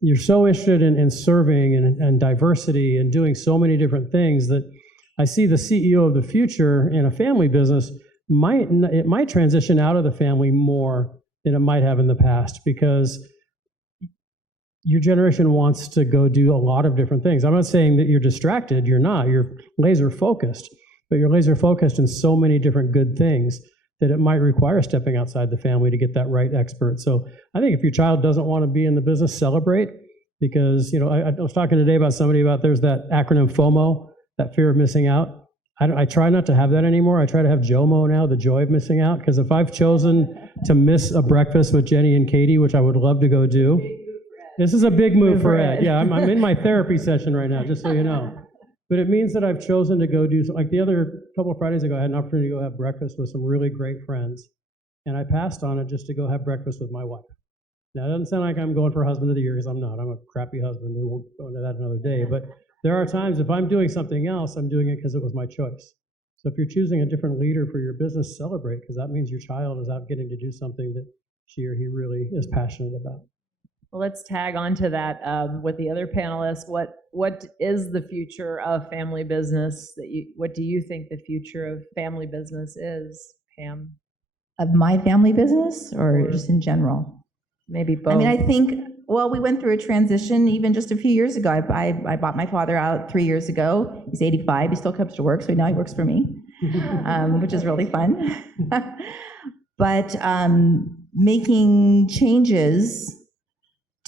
you're so interested in serving and diversity and doing so many different things that I see the CEO of the future in a family business might transition out of the family more than it might have in the past, because your generation wants to go do a lot of different things. I'm not saying that you're distracted. You're not. You're laser focused. But you're laser focused in so many different good things that it might require stepping outside the family to get that right expert. So I think if your child doesn't want to be in the business, celebrate. Because I was talking today about there's that acronym FOMO, that fear of missing out. I try not to have that anymore. I try to have JOMO now, the joy of missing out. Because if I've chosen to miss a breakfast with Jenny and Katie, which I would love to go do, this is a big move for Ed. Yeah, I'm in my therapy session right now, just so you know. But it means that I've chosen to go do, the other couple of Fridays ago, I had an opportunity to go have breakfast with some really great friends. And I passed on it just to go have breakfast with my wife. Now, it doesn't sound like I'm going for husband of the year, because I'm not. I'm a crappy husband. We won't go into that another day. But there are times if I'm doing something else, I'm doing it because it was my choice. So if you're choosing a different leader for your business, celebrate, because that means your child is out getting to do something that she or he really is passionate about. Well, let's tag on to that with the other panelists. What is the future of family business? What do you think the future of family business is, Pam? Of my family business, or just in general? Maybe both. I mean, I think, we went through a transition even just a few years ago. I bought my father out 3 years ago. He's 85. He still comes to work, so now he works for me, which is really fun. But making changes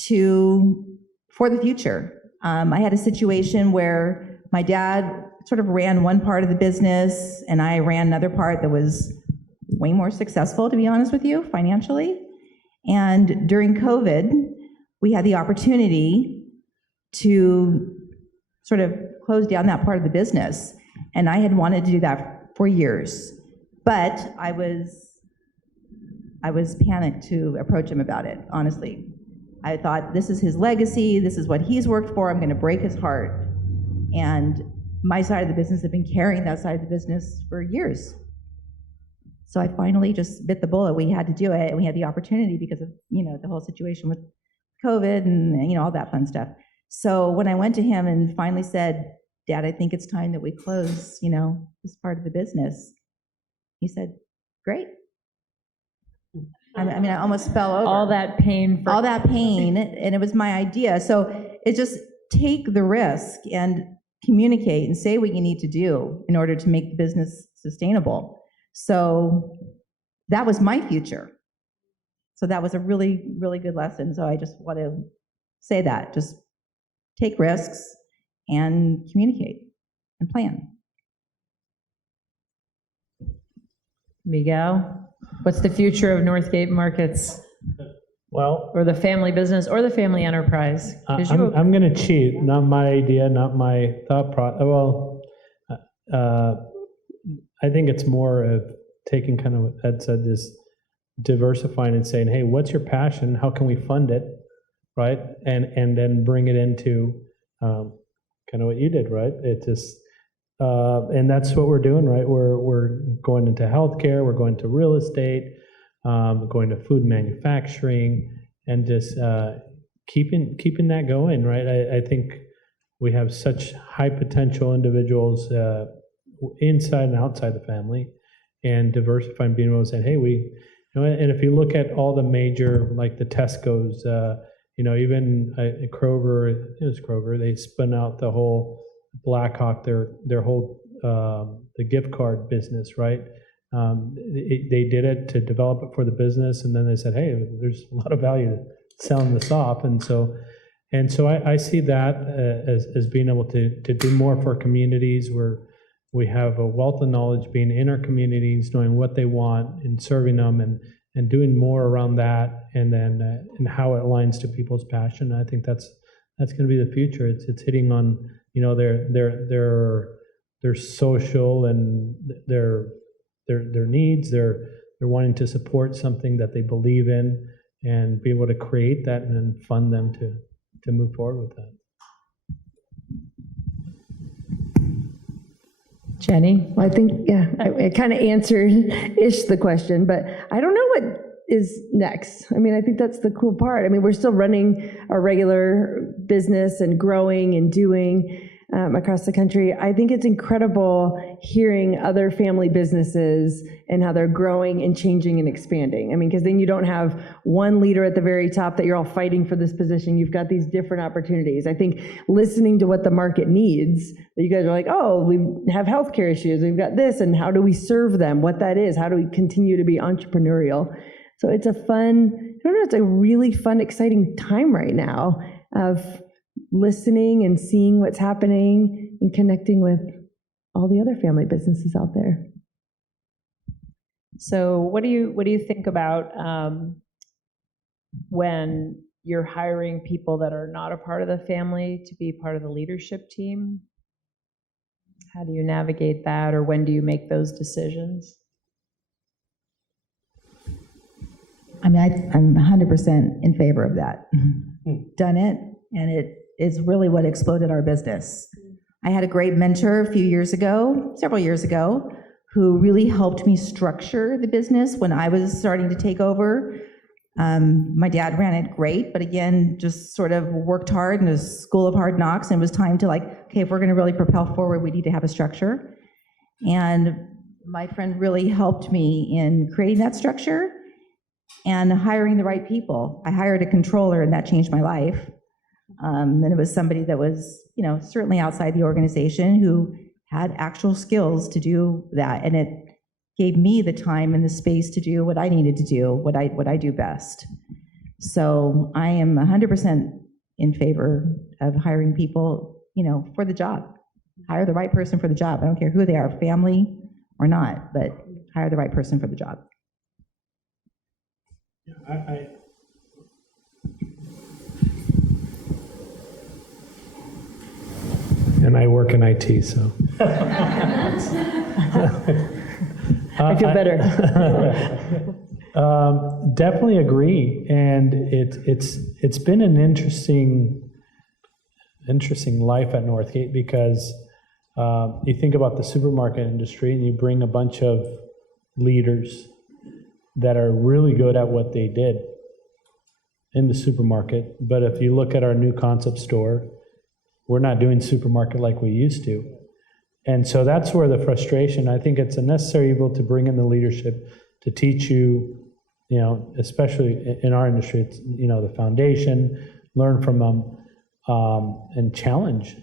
for the future. I had a situation where my dad sort of ran one part of the business, and I ran another part that was way more successful, to be honest with you, financially. And during COVID, we had the opportunity to sort of close down that part of the business. And I had wanted to do that for years. But I was panicked to approach him about it, honestly. I thought, this is his legacy, this is what he's worked for, I'm gonna break his heart. And my side of the business had been carrying that side of the business for years. So I finally just bit the bullet. We had to do it, and we had the opportunity because of, the whole situation with COVID and, all that fun stuff. So when I went to him and finally said, Dad, I think it's time that we close, this part of the business, he said, great. I almost fell over. All that pain. All that pain, and it was my idea. So it just take the risk and communicate and say what you need to do in order to make the business sustainable. So that was my future. So that was a really, really good lesson. So I just want to say that. Just take risks and communicate and plan. Miguel, what's the future of Northgate Markets, Well, or the family business, or the family enterprise? 'Cause I'm going to cheat. Not my idea, not my thought process. Well, I think it's more of taking kind of what Ed said, this diversifying and saying, hey, what's your passion? How can we fund it, right? And then bring it into kind of what you did, right? It just, and that's what we're doing, right? We're going into healthcare, we're going to real estate, going to food manufacturing, and just keeping that going, right? I think we have such high potential individuals inside and outside the family, and diversifying, being able to say, hey, and if you look at all the major, like the Tesco's, even Kroger, it was Kroger, they spun out the whole Blackhawk, their whole the gift card business, right? They did it to develop it for the business, and then they said, hey, there's a lot of value to selling this off, and so I see that as being able to do more for communities where we have a wealth of knowledge, being in our communities, knowing what they want and serving them, and doing more around that, and then and how it aligns to people's passion. I think that's going to be the future. It's hitting on their social and their needs. They're wanting to support something that they believe in, and be able to create that and then fund them to move forward with that. Jenny? Well, I think, I kind of answered-ish the question, but I don't know what is next. I think that's the cool part. We're still running our regular business and growing and doing across the country. I think it's incredible hearing other family businesses and how they're growing and changing and expanding. Because then you don't have one leader at the very top that you're all fighting for this position. You've got these different opportunities. I think listening to what the market needs, that you guys are like, oh, we have healthcare issues, we've got this, and how do we serve them, what that is, how do we continue to be entrepreneurial? So it's a it's a really fun, exciting time right now of listening and seeing what's happening and connecting with all the other family businesses out there. So what do you think about when you're hiring people that are not a part of the family to be part of the leadership team? How do you navigate that, or when do you make those decisions? I'm 100% in favor of that. Done it, and it is really what exploded our business. I had a great mentor several years ago, who really helped me structure the business when I was starting to take over. My dad ran it great, but again, just sort of worked hard in a school of hard knocks, and it was time to okay, if we're going to really propel forward, we need to have a structure. And my friend really helped me in creating that structure and hiring the right people. I hired a controller, and that changed my life. And it was somebody that was, certainly outside the organization, who had actual skills to do that. And it gave me the time and the space to do what I needed to do, what I do best. So I am 100% in favor of hiring people, for the job. Hire the right person for the job. I don't care who they are, family or not, but hire the right person for the job. And I work in IT, so. I feel better. Definitely agree, and it's been an interesting life at Northgate, because You think about the supermarket industry and you bring a bunch of leaders that are really good at what they did in the supermarket. But if you look at our new concept store, we're not doing supermarket like we used to. And so that's where the frustration, I think it's a necessary evil to bring in the leadership to teach you, especially in our industry, it's, the foundation, learn from them, and challenge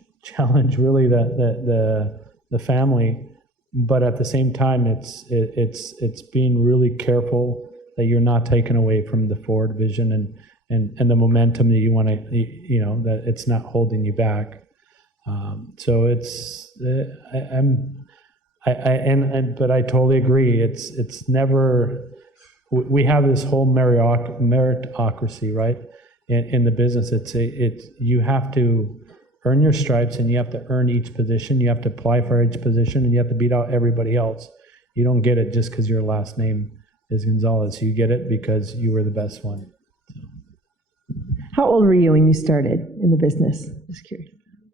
really the family. But at the same time, it's being really careful that you're not taken away from the forward vision and the momentum that you want to, that it's not holding you back. So it's, but I totally agree. It's never, we have this whole meritocracy, right? In the business, you have to earn your stripes and you have to earn each position. You have to apply for each position and you have to beat out everybody else. You don't get it just because your last name is Gonzalez. You get it because you were the best one. How old were you when you started in the business? Just curious.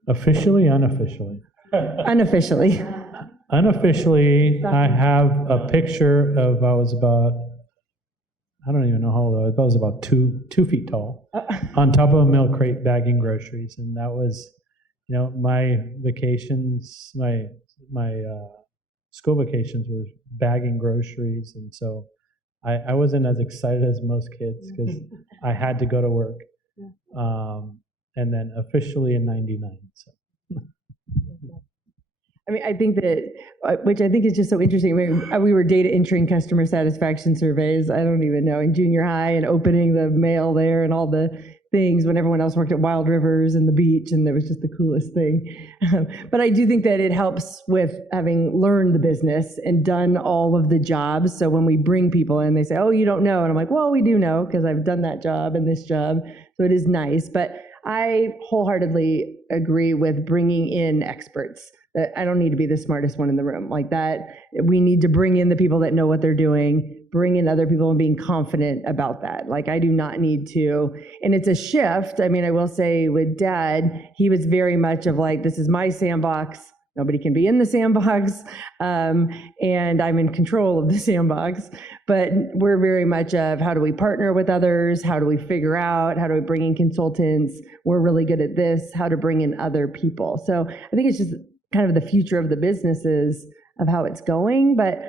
Officially, unofficially? Unofficially. Unofficially, I have a picture of, I was about, I don't even know how old I was, but I was about 2 feet tall, on top of a milk crate bagging groceries. And that was, my vacations, my school vacations was bagging groceries. And so I wasn't as excited as most kids because I had to go to work. And then officially in 99. So. I mean, I think that, which I think is just so interesting. I mean, we were data entering customer satisfaction surveys, I don't even know, in junior high and opening the mail there and all the things when everyone else worked at Wild Rivers and the beach, and it was just the coolest thing. But I do think that it helps with having learned the business and done all of the jobs. So when we bring people in, they say, oh, you don't know. And I'm like, well, we do know because I've done that job and this job. So it is nice. But I wholeheartedly agree with bringing in experts. That I don't need to be the smartest one in the room. Like that, we need to bring in the people that know what they're doing, bring in other people and being confident about that. Like I do not need to, and it's a shift. I mean, I will say with Dad, he was very much of like, this is my sandbox. Nobody can be in the sandbox, and I'm in control of the sandbox. But we're very much of how do we partner with others? How do we figure out? How do we bring in consultants? We're really good at this. How to bring in other people. So I think it's just kind of the future of the businesses of how it's going. But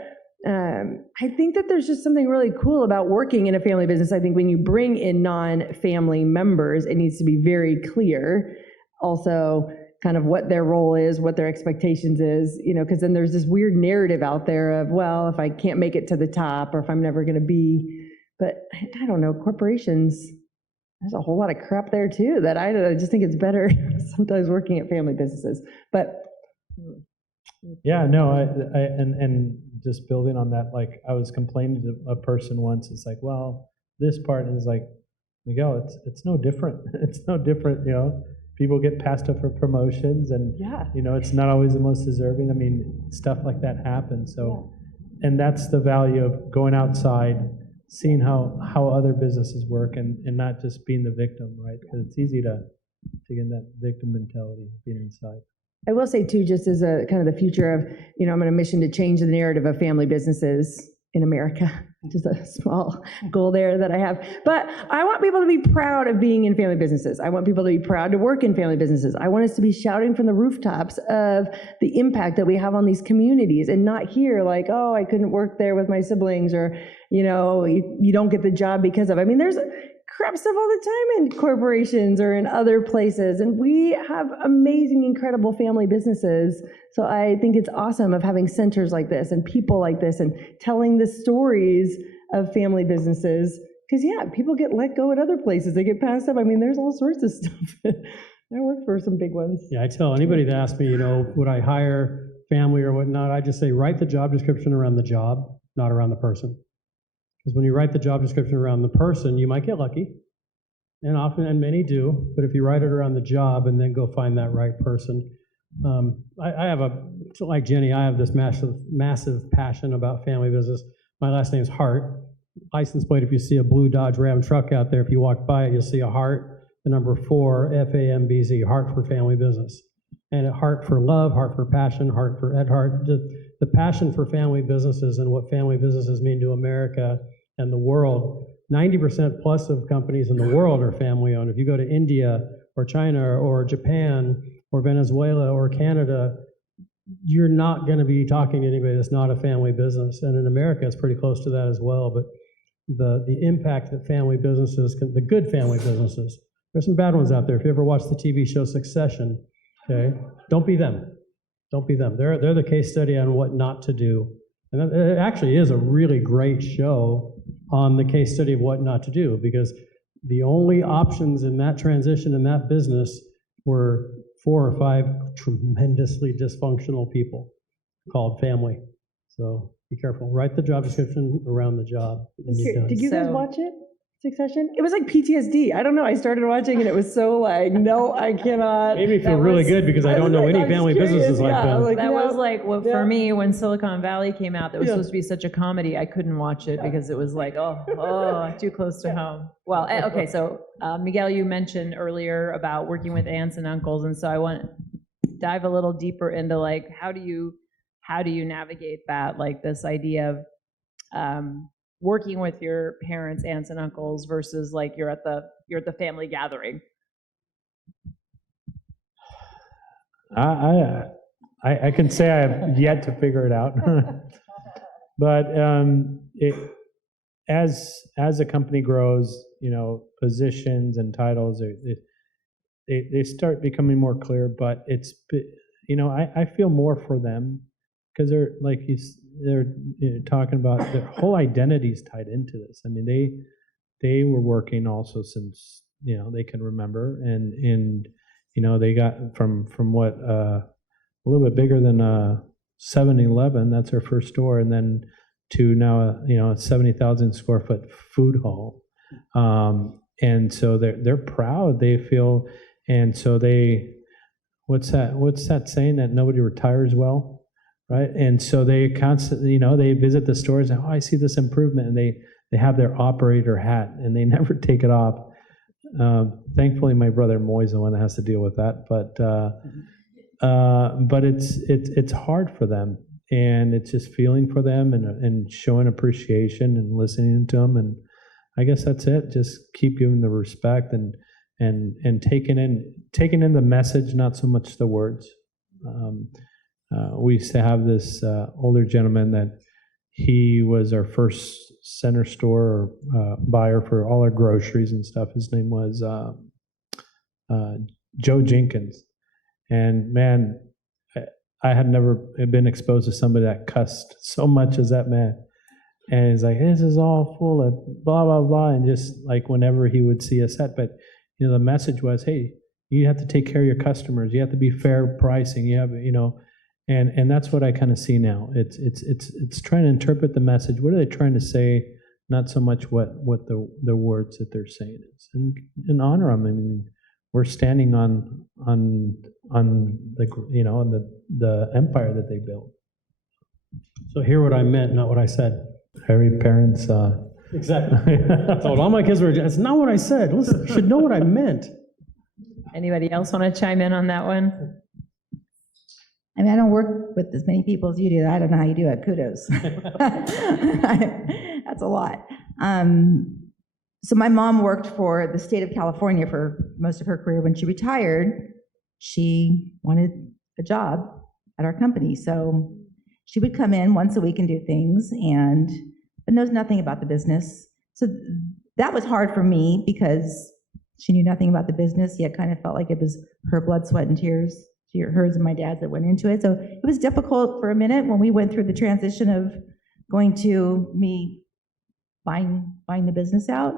I think that there's just something really cool about working in a family business. I think when you bring in non-family members, it needs to be very clear. Also, kind of what their role is, what their expectations is, because then there's this weird narrative out there of, well, if I can't make it to the top or if I'm never going to be, but I don't know, corporations, there's a whole lot of crap there too that I just think it's better sometimes working at family businesses. But yeah, no, and just building on that, like I was complaining to a person once, it's like, well, this part is like, Miguel, it's no different. It's no different, People get passed up for promotions, and it's not always the most deserving. I mean, stuff like that happens. So, and that's the value of going outside, seeing how other businesses work, and not just being the victim, right? Because it's easy to get in that victim mentality being inside. I will say too, just as a kind of the future of, I'm on a mission to change the narrative of family businesses in America. Just a small goal there that I have. But I want people to be proud of being in family businesses. I want people to be proud to work in family businesses. I want us to be shouting from the rooftops of the impact that we have on these communities and not hear like, oh, I couldn't work there with my siblings, or, you don't get the job because of. I mean, there's crap stuff all the time in corporations or in other places. And we have amazing, incredible family businesses. So I think it's awesome of having centers like this and people like this and telling the stories of family businesses. Because, people get let go at other places. They get passed up. I mean, there's all sorts of stuff. I work for some big ones. Yeah, I tell anybody that asks me, would I hire family or whatnot, I just say, write the job description around the job, not around the person. Because when you write the job description around the person, you might get lucky, and often, and many do, but if you write it around the job and then go find that right person, I have like Jenny, I have this massive passion about family business. My last name is Hart. License plate, if you see a blue Dodge Ram truck out there, if you walk by it, you'll see a Hart, the number 4, FAMBZ, Hart for family business. and at Hart for love, Hart for passion, Hart for Ed Hart, the passion for family businesses and what family businesses mean to America and the world. 90% plus of companies in the world are family owned. If you go to India or China or Japan or Venezuela or Canada, you're not going to be talking to anybody that's not a family business. And in America, it's pretty close to that as well. But the impact that family businesses, the good family businesses, there's some bad ones out there. If you ever watch the TV show Succession, okay, don't be them. Don't be them. They're the case study on what not to do. And it actually is a really great show on the case study of what not to do, because the only options in that transition in that business were 4 or 5 tremendously dysfunctional people called family. So be careful. Write the job description around the job. Did you guys So- watch it? Succession? It was like PTSD. I don't know. I started watching and it was so like, no, I cannot. Made me feel That really was- good because I don't know any I'm family curious, businesses like yeah, that. like, That no. was like what Yeah. for me when Silicon Valley came out. That was Yeah. supposed to be such a comedy. I couldn't watch it because it was like, oh, too close to home. Well, okay. So Miguel, you mentioned earlier about working with aunts and uncles, and so I want to dive a little deeper into like how do you navigate that, like this idea of working with your parents, aunts and uncles versus like you're at the family gathering. I can say I have yet to figure it out. But as a company grows, positions and titles, they start becoming more clear. But I feel more for them because they're talking about their whole identity is tied into this. I mean, they were working also since they can remember, and they got from what a little bit bigger than 7-Eleven. That's our first store, and then to now a 70,000 square foot food hall. And so they're proud. They feel, and so what's that saying that nobody retires well, right? And so they constantly they visit the stores and I see this improvement, and they have their operator hat and they never take it off. Thankfully, my brother Moy's the one that has to deal with that, but it's hard for them, and it's just feeling for them and showing appreciation and listening to them, and I guess that's it. Just keep giving the respect and taking in the message, not so much the words. We used to have this older gentleman that he was our first center store buyer for all our groceries and stuff. His name was Joe Jenkins. And man, I had never been exposed to somebody that cussed so much as that man. And he's like, this is all full of blah, blah, blah. And just like whenever he would see a set, but the message was, hey, you have to take care of your customers. You have to be fair pricing. You have, and that's what I kind of see now. It's trying to interpret the message. What are they trying to say? Not so much what the words that they're saying is, and honor them. I mean, we're standing on the empire that they built. So hear what I meant, not what I said. Every parent's. Exactly. I told all my kids were, it's not what I said. Listen, you should know what I meant. Anybody else want to chime in on that one? I mean, I don't work with as many people as you do. I don't know how you do it. Kudos. That's a lot. So my mom worked for the state of California for most of her career. When she retired, she wanted a job at our company. So she would come in once a week and do things, but knows nothing about the business. So that was hard for me because she knew nothing about the business, yet kind of felt like it was her blood, sweat, and tears, hers and my dad's, that went into it. So it was difficult for a minute when we went through the transition of going to me buying the business out.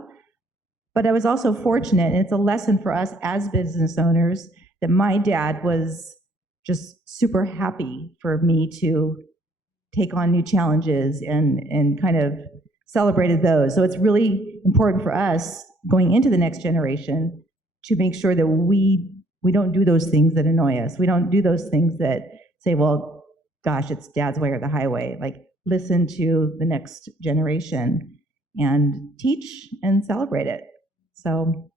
But I was also fortunate, and it's a lesson for us as business owners, that my dad was just super happy for me to take on new challenges and kind of celebrated those. So it's really important for us going into the next generation to make sure that we don't do those things that annoy us. We don't do those things that say, well, gosh, it's dad's way or the highway. Like, listen to the next generation and teach and celebrate it. So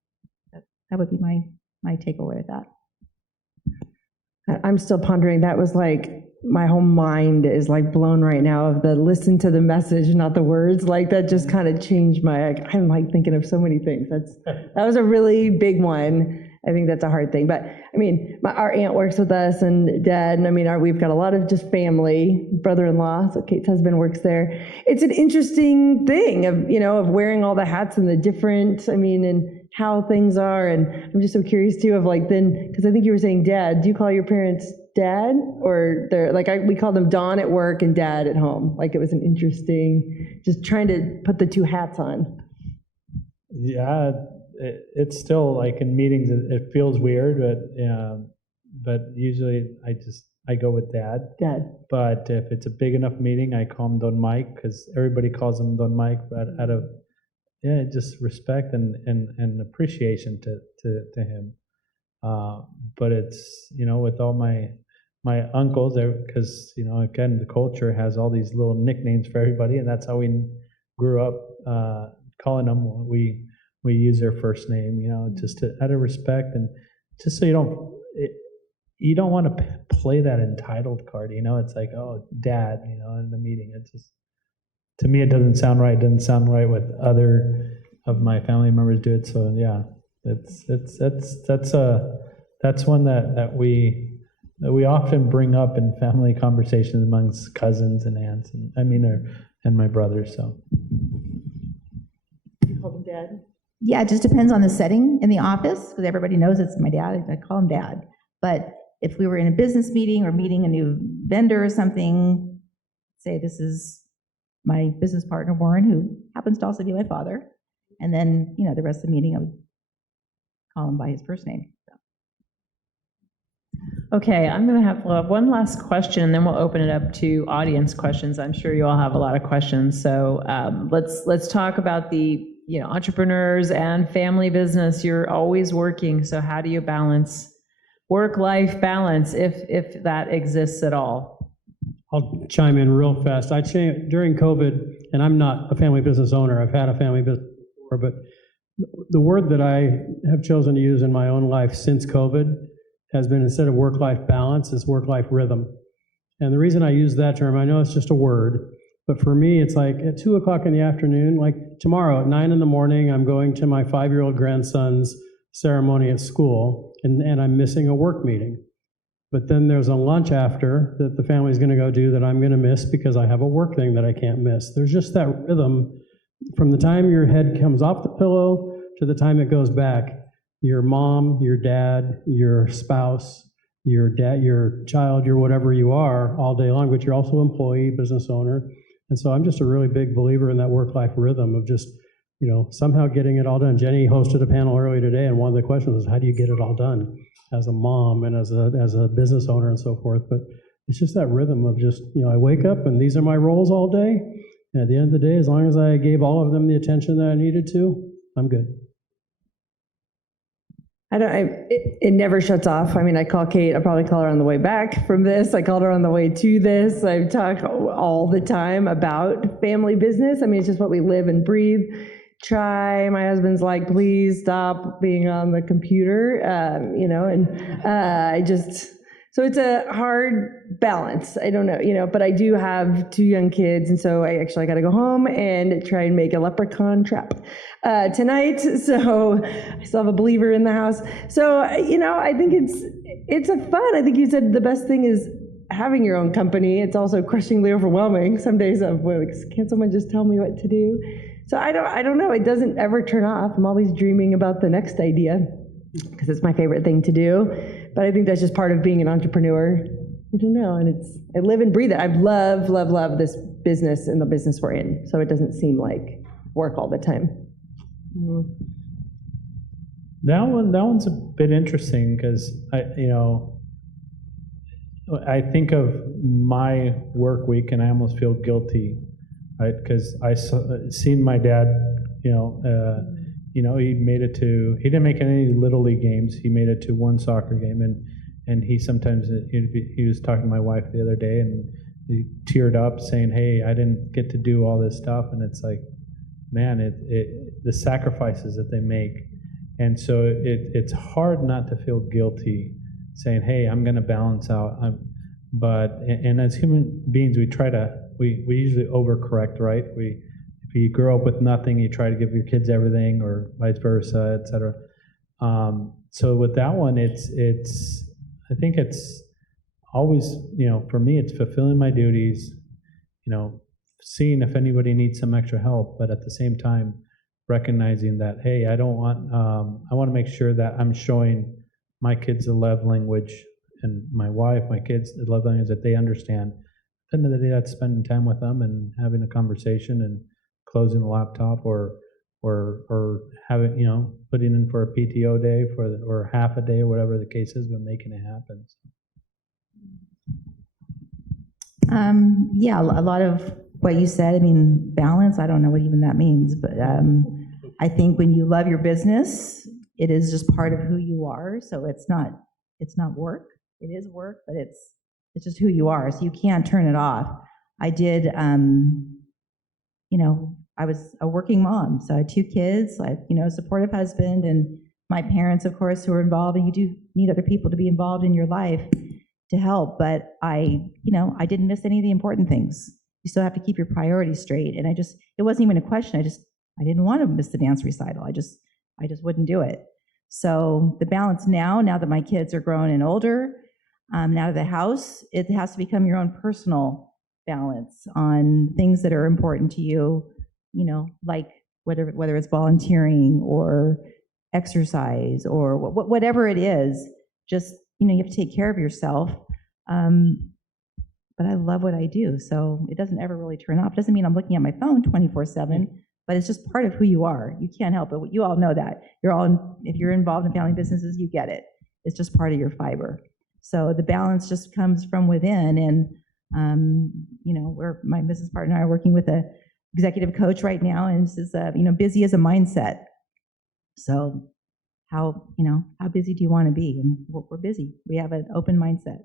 that would be my takeaway with that. I'm still pondering. That was like, my whole mind is like blown right now of the listen to the message, not the words. Like that just kind of changed I'm like thinking of so many things. That was a really big one. I think that's a hard thing. But I mean, our aunt works with us and dad, and I mean, we've got a lot of just family, brother-in-law, so Kate's husband works there. It's an interesting thing of wearing all the hats and the different, and how things are. And I'm just so curious too of like then, because I think you were saying dad, do you call your parents dad, or they're like, we call them Don at work and dad at home? Like it was an interesting, just trying to put the two hats on. Yeah, it's still like in meetings, it feels weird, but usually I go with dad. Dad. But if it's a big enough meeting, I call him Don Mike, because everybody calls him Don Mike, but out of just respect and appreciation to him. But it's, with all my uncles, because, again, the culture has all these little nicknames for everybody, and that's how we grew up calling them. We use their first name, just out of respect, and just so you don't want to play that entitled card, it's like, oh, dad, in the meeting. It just, to me, it doesn't sound right. It doesn't sound right with other of my family members do it. So yeah, that's one that we often bring up in family conversations amongst cousins and aunts, and my brothers. So. You call him dad? Yeah, it just depends on the setting in the office, because everybody knows it's my dad. I call him dad. But if we were in a business meeting or meeting a new vendor or something, say this is my business partner, Warren, who happens to also be my father. And then, the rest of the meeting, I would call him by his first name. So. Okay, I'm going to have one last question, and then we'll open it up to audience questions. I'm sure you all have a lot of questions. So let's talk about the entrepreneurs and family business. You're always working. So how do you balance work-life balance, if that exists at all? I'll chime in real fast. During COVID, and I'm not a family business owner. I've had a family business before, but the word that I have chosen to use in my own life since COVID has been, instead of work-life balance, it's work-life rhythm. And the reason I use that term, I know it's just a word, but for me, it's like at 2 o'clock in the afternoon, like tomorrow at 9 in the morning, I'm going to my 5-year-old grandson's ceremony at school, and I'm missing a work meeting. But then there's a lunch after that the family's going to go do that I'm going to miss because I have a work thing that I can't miss. There's just that rhythm from the time your head comes off the pillow to the time it goes back. Your mom, your dad, your spouse, your child, your whatever you are all day long, but you're also an employee, business owner. And so I'm just a really big believer in that work-life rhythm of just, somehow getting it all done. Jenny hosted a panel earlier today, and one of the questions was, how do you get it all done as a mom and as a business owner and so forth? But it's just that rhythm of just, I wake up and these are my roles all day. And at the end of the day, as long as I gave all of them the attention that I needed to, I'm good. It never shuts off. I call Kate, I'll probably call her on the way back from this. I called her on the way to this. I talk all the time about family business. It's just what we live and breathe. My husband's like, please stop being on the computer, so it's a hard balance. I don't know, but I do have 2 young kids, and so I got to go home and try and make a leprechaun trap tonight. So I still have a believer in the house. So, I think it's a fun. I think you said the best thing is having your own company. It's also crushingly overwhelming. Some days I'm like, can't someone just tell me what to do? So I don't know. It doesn't ever turn off. I'm always dreaming about the next idea because it's my favorite thing to do. But I think that's just part of being an entrepreneur. I don't know. And I live and breathe it. I love this business and the business we're in. So it doesn't seem like work all the time. Mm-hmm. That one's a bit interesting because I think of my work week and I almost feel guilty, right? Because I seen my dad, he made it to, he didn't make any Little League games. He made it to one soccer game, and he sometimes, he was talking to my wife the other day, and he teared up saying, hey, I didn't get to do all this stuff. And it's like, man, the sacrifices that they make. And so it's hard not to feel guilty saying, hey, I'm going to balance out. And as human beings, we usually overcorrect, right? If you grow up with nothing, you try to give your kids everything, or vice versa, et cetera. So with that one, I think it's always, for me, it's fulfilling my duties, seeing if anybody needs some extra help, but at the same time, recognizing that, hey, I want to make sure that I'm showing my kids the love language, and my wife, my kids, the love language that they understand. At the end of the day, that's spending time with them and having a conversation and closing the laptop, or having, putting in for a PTO day or half a day, or whatever the case is, but making it happen. Yeah, a lot of what you said, balance, I don't know what even that means, but I think when you love your business, it is just part of who you are. So it's not work. It is work, but it's just who you are. So you can't turn it off. I did, I was a working mom, so I had 2 kids, a supportive husband, and my parents, of course, who are involved, and you do need other people to be involved in your life to help, but I didn't miss any of the important things. You still have to keep your priorities straight, and it wasn't even a question, I didn't want to miss the dance recital, I just wouldn't do it. So the balance now that my kids are grown and older, out of the house, it has to become your own personal balance on things that are important to you, like whether it's volunteering or exercise or whatever it is, just, you have to take care of yourself. But I love what I do, so it doesn't ever really turn off. It doesn't mean I'm looking at my phone 24/7, but it's just part of who you are. You can't help it. You all know that. If you're involved in family businesses, you get it. It's just part of your fiber. So the balance just comes from within, and my business partner and I are working with a executive coach right now, and this is busy as a mindset. So how busy do you want to be? And we're busy. We have an open mindset.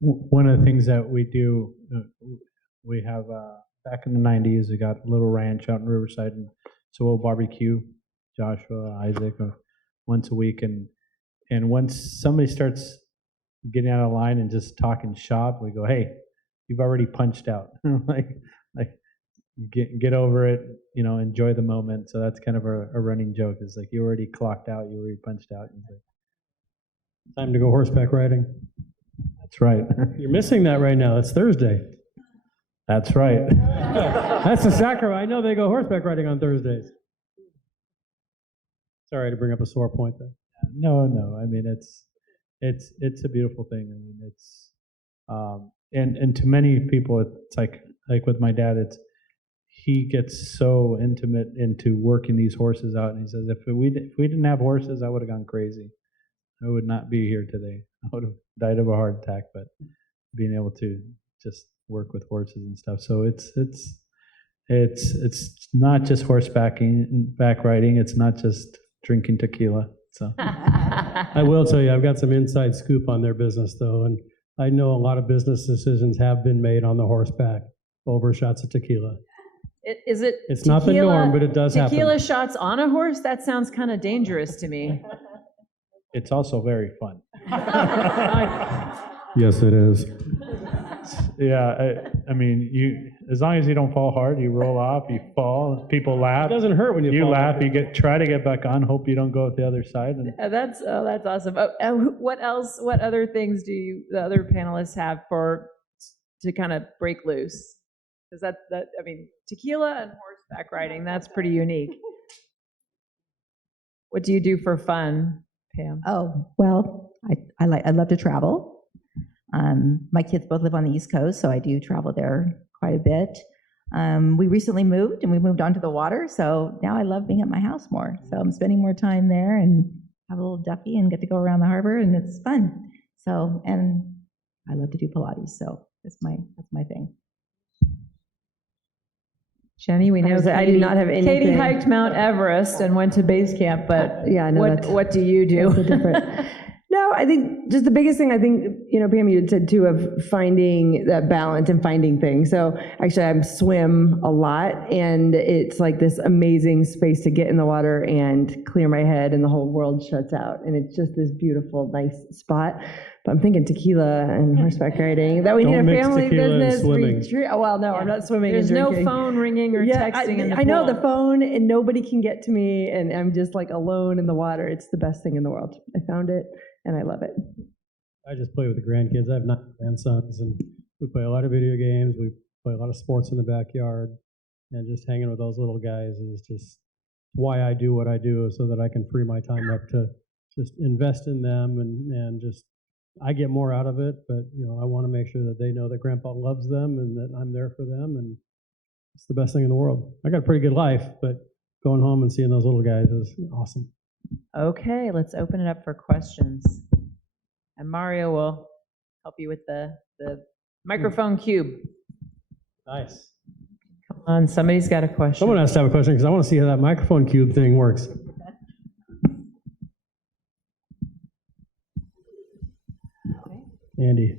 One of the things that we do, we have back in the 90s, we got a little ranch out in Riverside, and so we'll barbecue, Joshua, Isaac, once a week, and once somebody starts getting out of line and just talking shop, we go, hey, you've already punched out. like get over it, enjoy the moment. So that's kind of a running joke. It's like, you already clocked out, you already punched out. Time to go horseback riding. That's right. You're missing that right now. It's Thursday. That's right. That's the sacrament. I know they go horseback riding on Thursdays. Sorry to bring up a sore point there. No. It's a beautiful thing. It's and to many people, it's like with my dad, he gets so intimate into working these horses out, and he says, if we didn't have horses, I would have gone crazy. I would not be here today. I would have died of a heart attack. But being able to just work with horses and stuff, so it's not just back riding. It's not just drinking tequila. So I will tell you, I've got some inside scoop on their business, though, and I know a lot of business decisions have been made on the horseback over shots of tequila. Is it? It's not the norm, but it does happen. Tequila shots on a horse? That sounds kind of dangerous to me. It's also very fun. Yes, it is. Yeah, you as long as you don't fall hard, you roll off, you fall, people laugh. It doesn't hurt when you fall. You laugh, try to get back on, hope you don't go at the other side. And That's awesome. What else? What other things do the other panelists have to kind of break loose? Because tequila and horseback riding, that's pretty unique. What do you do for fun, Pam? Oh, well, I love to travel. My kids both live on the East Coast, so I do travel there quite a bit. We recently moved, and we moved onto the water, so now I love being at my house more. So I'm spending more time there and have a little ducky and get to go around the harbor, and it's fun. So, and I love to do Pilates, so that's my thing. Jenny, we know that I do not have anything. Katie hiked Mount Everest and went to base camp, but yeah, no, what do you do? That's different. No, I think just the biggest thing, I think, Pam, you had said too, of finding that balance and finding things. So actually I swim a lot, and it's like this amazing space to get in the water and clear my head, and the whole world shuts out. And it's just this beautiful, nice spot. But I'm thinking tequila and horseback riding, that we need a family business retreat. Oh, well, no, I'm not swimming. There's and no drinking. phone ringing or texting in the I know pool. the phone, and nobody can get to me, and I'm just like alone in the water. It's the best thing in the world. I found it, and I love it. I just play with the grandkids. I have 9 grandsons, and we play a lot of video games. We play a lot of sports in the backyard, and just hanging with those little guys is just why I do what I do, so that I can free my time up to just invest in them, and just, I get more out of it, but I want to make sure that they know that Grandpa loves them and that I'm there for them, and it's the best thing in the world. I got a pretty good life, but going home and seeing those little guys is awesome. Okay, let's open it up for questions. And Mario will help you with the microphone cube. Nice. Come on, somebody's got a question. Someone has to have a question, because I want to see how that microphone cube thing works. Andy.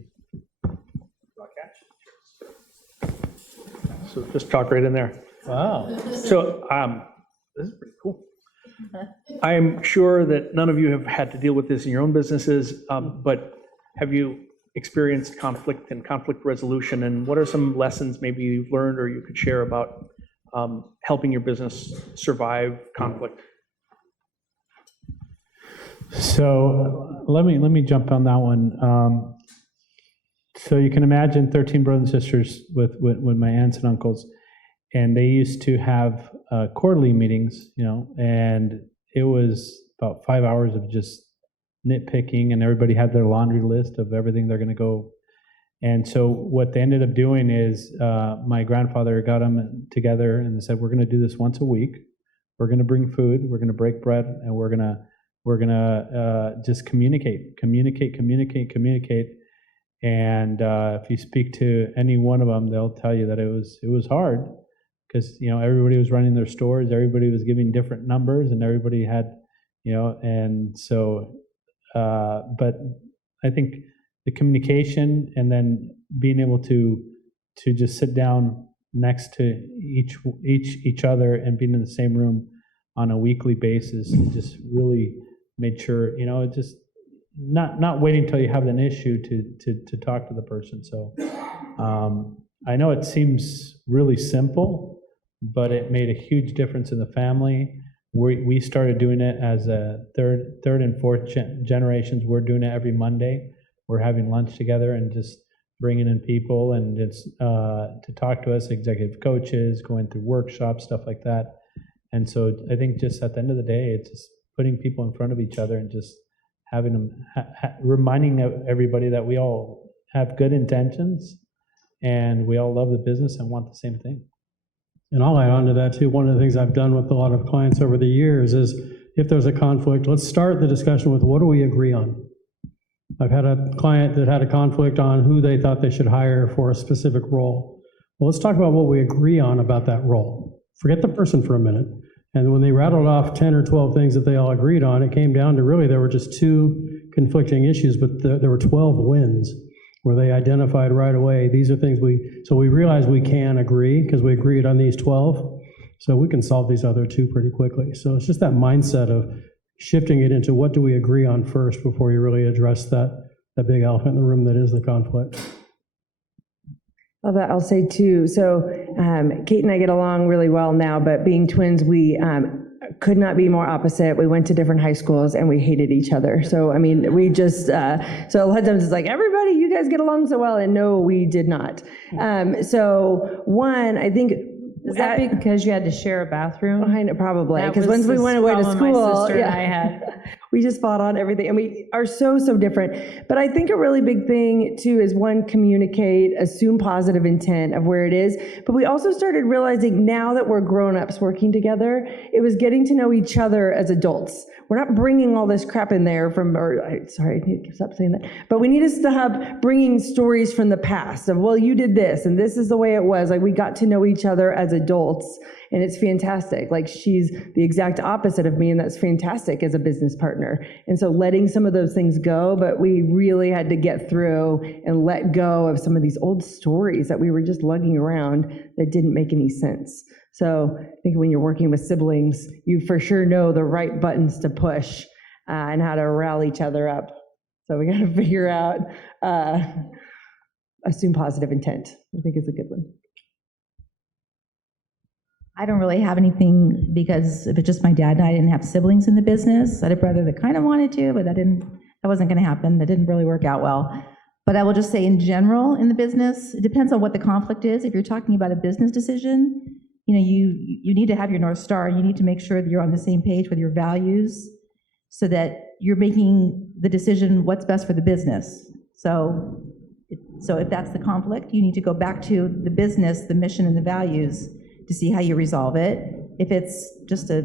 So just talk right in there. Wow. So this is pretty cool. I'm sure that none of you have had to deal with this in your own businesses, but have you experienced conflict and conflict resolution? And what are some lessons maybe you've learned or you could share about helping your business survive conflict? So let me jump on that one. So you can imagine 13 brothers and sisters with my aunts and uncles, and they used to have quarterly meetings, and it was about 5 hours of just nitpicking, and everybody had their laundry list of everything they're going to go. And so what they ended up doing is my grandfather got them together and said, we're going to do this once a week. We're going to bring food, we're going to break bread, and we're going to just communicate. And if you speak to any one of them, they'll tell you that it was hard, because everybody was running their stores, everybody was giving different numbers, and everybody had and so. But I think the communication, and then being able to just sit down next to each other and being in the same room on a weekly basis, just really made sure just. Not waiting until you have an issue to talk to the person. So I know it seems really simple, but it made a huge difference in the family. We started doing it as a third and fourth generations. We're doing it every Monday. We're having lunch together and just bringing in people and it's to talk to us, executive coaches, going through workshops, stuff like that. And so I think just at the end of the day, it's just putting people in front of each other and just having them, reminding everybody that we all have good intentions and we all love the business and want the same thing. And I'll add on to that too. One of the things I've done with a lot of clients over the years is, if there's a conflict, let's start the discussion with, what do we agree on? I've had a client that had a conflict on who they thought they should hire for a specific role. Well, let's talk about what we agree on about that role. Forget the person for a minute. And when they rattled off 10 or 12 things that they all agreed on, it came down to really there were just 2 conflicting issues, but there were 12 wins where they identified right away, these are things so we realized we can agree because we agreed on these 12, so we can solve these other 2 pretty quickly. So it's just that mindset of shifting it into what do we agree on first before you really address that big elephant in the room that is the conflict. Well, that I'll say too. So Kate and I get along really well now, but being twins, we could not be more opposite. We went to different high schools and we hated each other. So, I mean, we just, so a lot of times it's like, everybody, you guys get along so well. And no, we did not. So one, I think. Is that because you had to share a bathroom? I know, probably, That because was once we the went away to problem school, my sister and I had. we just fought on everything, and we are so different. But I think a really big thing too is, one, communicate, assume positive intent of where it is. But we also started realizing now that we're grown-ups working together, it was getting to know each other as adults. We're not bringing all this crap in there sorry, I need to stop saying that. But we need to stop bringing stories from the past of, well, you did this, and this is the way it was. Like, we got to know each other as as adults, and it's fantastic. Like, she's the exact opposite of me, and that's fantastic as a business partner. And so letting some of those things go, but we really had to get through and let go of some of these old stories that we were just lugging around that didn't make any sense. So I think when you're working with siblings, you for sure know the right buttons to push and how to rally each other up. So we got to figure out, assume positive intent, I think is a good one. I don't really have anything, because if it's just my dad and I didn't have siblings in the business. I had a brother that kind of wanted to, but that wasn't going to happen. That didn't really work out well. But I will just say in general in the business, it depends on what the conflict is. If you're talking about a business decision, you need to have your North Star. You need to make sure that you're on the same page with your values so that you're making the decision what's best for the business. So if that's the conflict, you need to go back to the business, the mission, and the values to see how you resolve it. If it's just a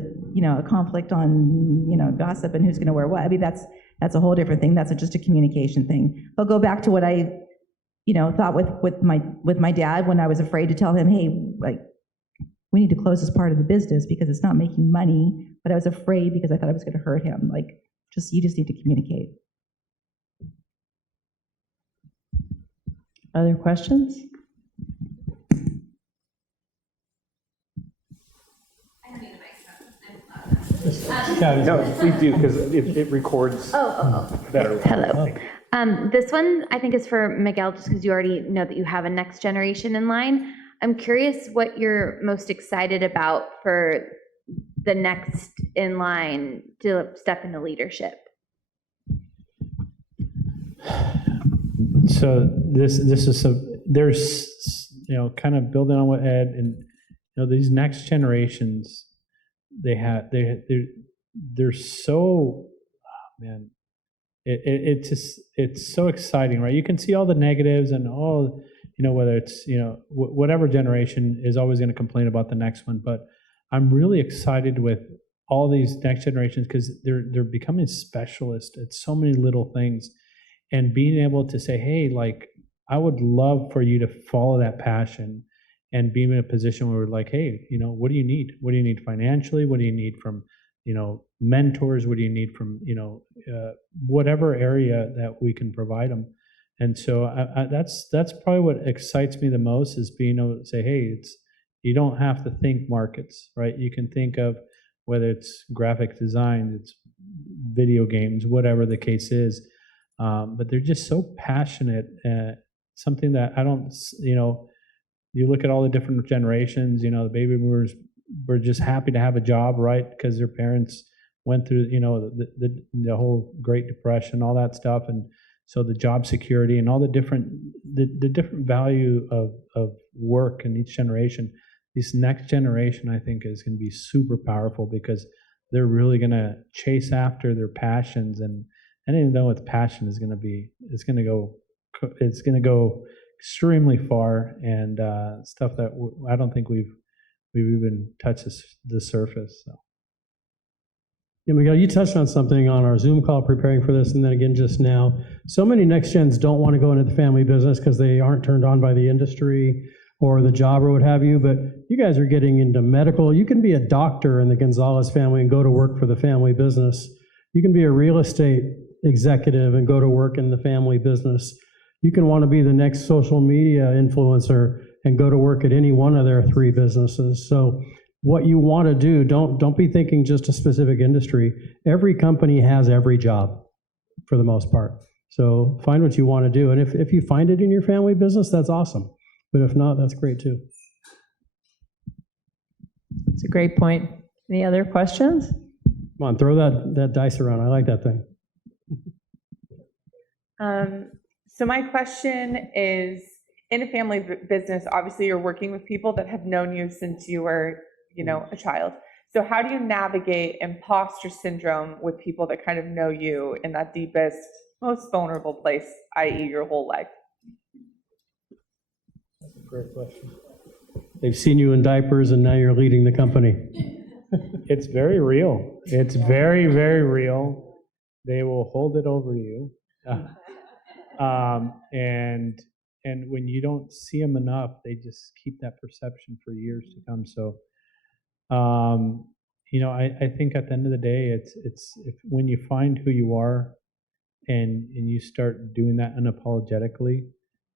conflict on, gossip and who's going to wear what, I mean, that's a whole different thing. That's just a communication thing. I'll go back to what I, thought with my dad when I was afraid to tell him, hey, like, we need to close this part of the business because it's not making money, but I was afraid because I thought I was going to hurt him. Like, you just need to communicate. Other questions? No, please do, because it records better. Hello. This one I think is for Miguel, just because you already know that you have a next generation in line. I'm curious what you're most excited about for the next in line to step into leadership. So this is there's kind of building on what Ed and these next generations, they're so, man, it's so exciting, right? You can see all the negatives and all, whether it's whatever generation is always going to complain about the next one, but I'm really excited with all these next generations because they're becoming specialists at so many little things, and being able to say, hey, like, I would love for you to follow that passion and be in a position where we're like, hey, what do you need? What do you need financially? What do you need from, mentors? What do you need from, whatever area that we can provide them? And so that's probably what excites me the most, is being able to say, hey, you don't have to think markets, right? You can think of whether it's graphic design, it's video games, whatever the case is. But they're just so passionate. Something that I don't, you look at all the different generations, the baby boomers were just happy to have a job, right? Because their parents went through, the whole Great Depression, all that stuff. And so the job security and all the different value of work in each generation. This next generation, I think, is going to be super powerful because they're really going to chase after their passions, and I didn't know what the passion is going to be. It's going to go extremely far, and stuff that I don't think we've even touched the surface. So. Yeah, Miguel, you touched on something on our Zoom call preparing for this, and then again just now. So many next gens don't want to go into the family business because they aren't turned on by the industry or the job or what have you, but you guys are getting into medical. You can be a doctor in the Gonzalez family and go to work for the family business. You can be a real estate executive and go to work in the family business. You can want to be the next social media influencer and go to work at any one of their 3 businesses. So what you want to do, don't be thinking just a specific industry. Every company has every job for the most part. So find what you want to do. And if you find it in your family business, that's awesome. But if not, that's great too. It's a great point. Any other questions? Come on, throw that dice around. I like that thing. So my question is, in a family business, obviously you're working with people that have known you since you were, a child. So how do you navigate imposter syndrome with people that kind of know you in that deepest, most vulnerable place, i.e. your whole life? That's a great question. They've seen you in diapers and now you're leading the company. It's very real. It's very, very real. They will hold it over you. And And when you don't see them enough, they just keep that perception for years to come. So, I think at the end of the day, it's when you find who you are and you start doing that unapologetically,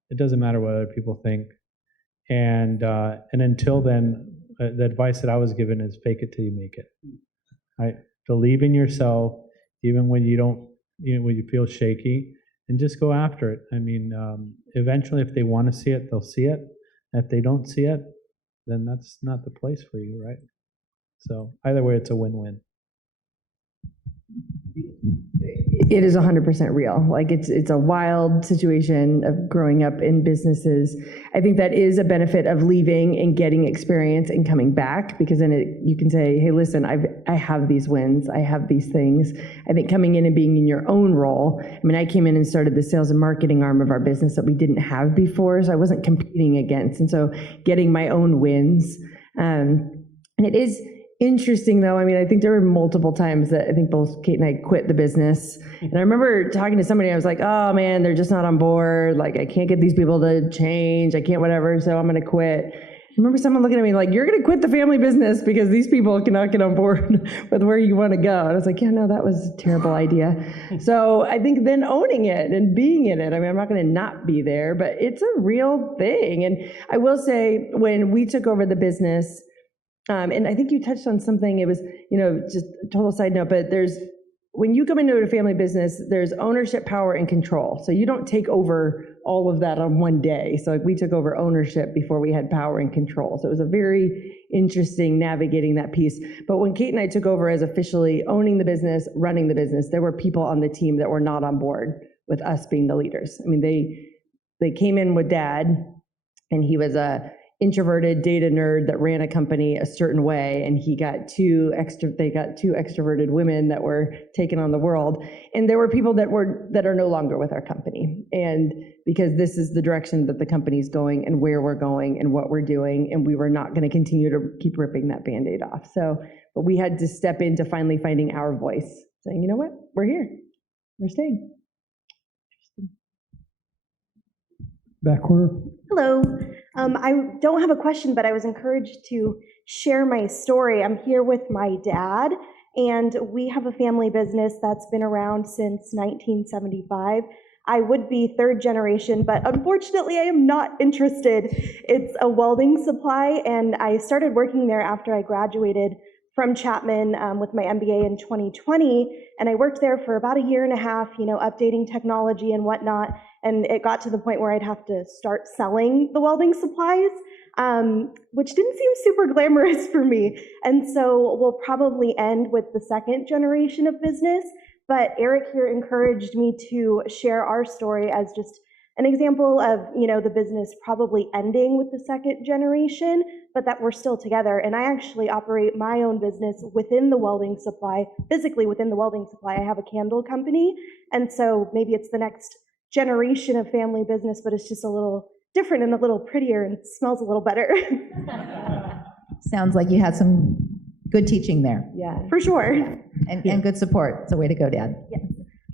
it doesn't matter what other people think. And until then, the advice that I was given is fake it till you make it. Right? Believe in yourself, even when you don't, when you feel shaky, and just go after it. I mean, eventually, if they want to see it, they'll see it. If they don't see it, then that's not the place for you, right? So either way, it's a win-win. It is 100% real. Like it's a wild situation of growing up in businesses. I think that is a benefit of leaving and getting experience and coming back, because then you can say, hey, listen, I have these wins, I have these things. I think coming in and being in your own role. I mean, I came in and started the sales and marketing arm of our business that we didn't have before, so I wasn't competing against. And so getting my own wins. And it is interesting, though. I mean, I think there were multiple times that I think both Kate and I quit the business. And I remember talking to somebody, I was like, oh man, they're just not on board. Like, I can't get these people to change. I can't whatever, so I'm going to quit. I remember someone looking at me like, you're going to quit the family business because these people cannot get on board with where you want to go. And I was like, yeah, no, that was a terrible idea. So I think then owning it and being in it, I mean, I'm not going to not be there, but it's a real thing. And I will say, when we took over the business, and I think you touched on something, it was, just a total side note, but when you come into a family business, there's ownership, power, and control. So you don't take over all of that on one day. So like we took over ownership before we had power and control. So it was a very interesting navigating that piece. But when Kate and I took over as officially owning the business, running the business, there were people on the team that were not on board with us being the leaders. I mean, they came in with Dad, and he was a introverted data nerd that ran a company a certain way, and they got two extroverted women that were taking on the world. And there were people that are no longer with our company, and because this is the direction that the company's going and where we're going and what we're doing, and we were not going to continue to keep ripping that Band-Aid off. But we had to step into finally finding our voice, saying, you know what, we're here, we're staying. Back corner. Hello. I don't have a question, but I was encouraged to share my story. I'm here with my dad, and we have a family business that's been around since 1975. I would be third generation, but unfortunately I am not interested. It's a welding supply, and I started working there after I graduated from Chapman with my MBA in 2020, and I worked there for about a year and a half, updating technology and whatnot, and it got to the point where I'd have to start selling the welding supplies, which didn't seem super glamorous for me, and so we'll probably end with the second generation of business, but Eric here encouraged me to share our story as just an example of, the business probably ending with the second generation, but that we're still together. And I actually operate my own business within the welding supply, physically within the welding supply. I have a candle company. And so maybe it's the next generation of family business, but it's just a little different and a little prettier and smells a little better. Sounds like you had some good teaching there. Yeah, for sure. And good support. It's a way to go, Dad. Yeah.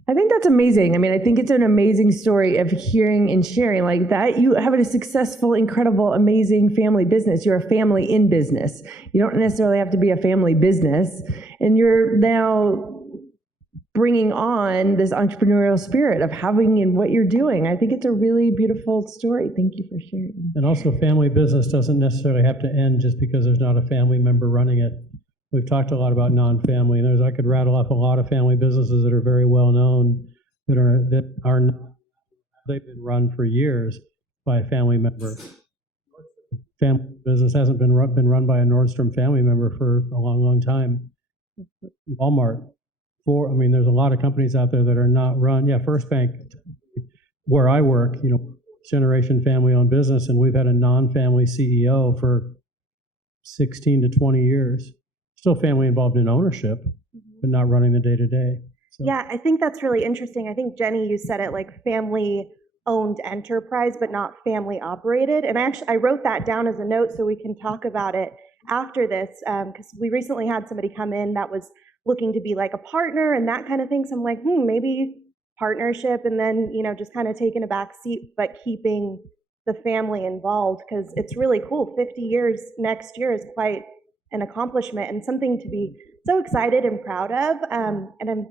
I think that's amazing. I mean, I think it's an amazing story of hearing and sharing like that. You have a successful, incredible, amazing family business. You're a family in business. You don't necessarily have to be a family business. And you're now bringing on this entrepreneurial spirit of having in what you're doing. I think it's a really beautiful story. Thank you for sharing. And also, family business doesn't necessarily have to end just because there's not a family member running it. We've talked a lot about non-family, and I could rattle off a lot of family businesses that are very well known they've been run for years by a family member. Family business hasn't been run by a Nordstrom family member for a long, long time. Walmart, there's a lot of companies out there that are not run. Yeah, First Bank, where I work, generation family-owned business, and we've had a non-family CEO for 16 to 20 years. Still family involved in ownership, but not running the day-to-day. So. Yeah, I think that's really interesting. I think, Jenny, you said it like family-owned enterprise, but not family-operated. And I wrote that down as a note so we can talk about it after this, because we recently had somebody come in that was looking to be like a partner and that kind of thing. So I'm like, maybe partnership, and then, just kind of taking a back seat, but keeping the family involved, because it's really cool. 50 years next year is quite an accomplishment and something to be so excited and proud of. And I'm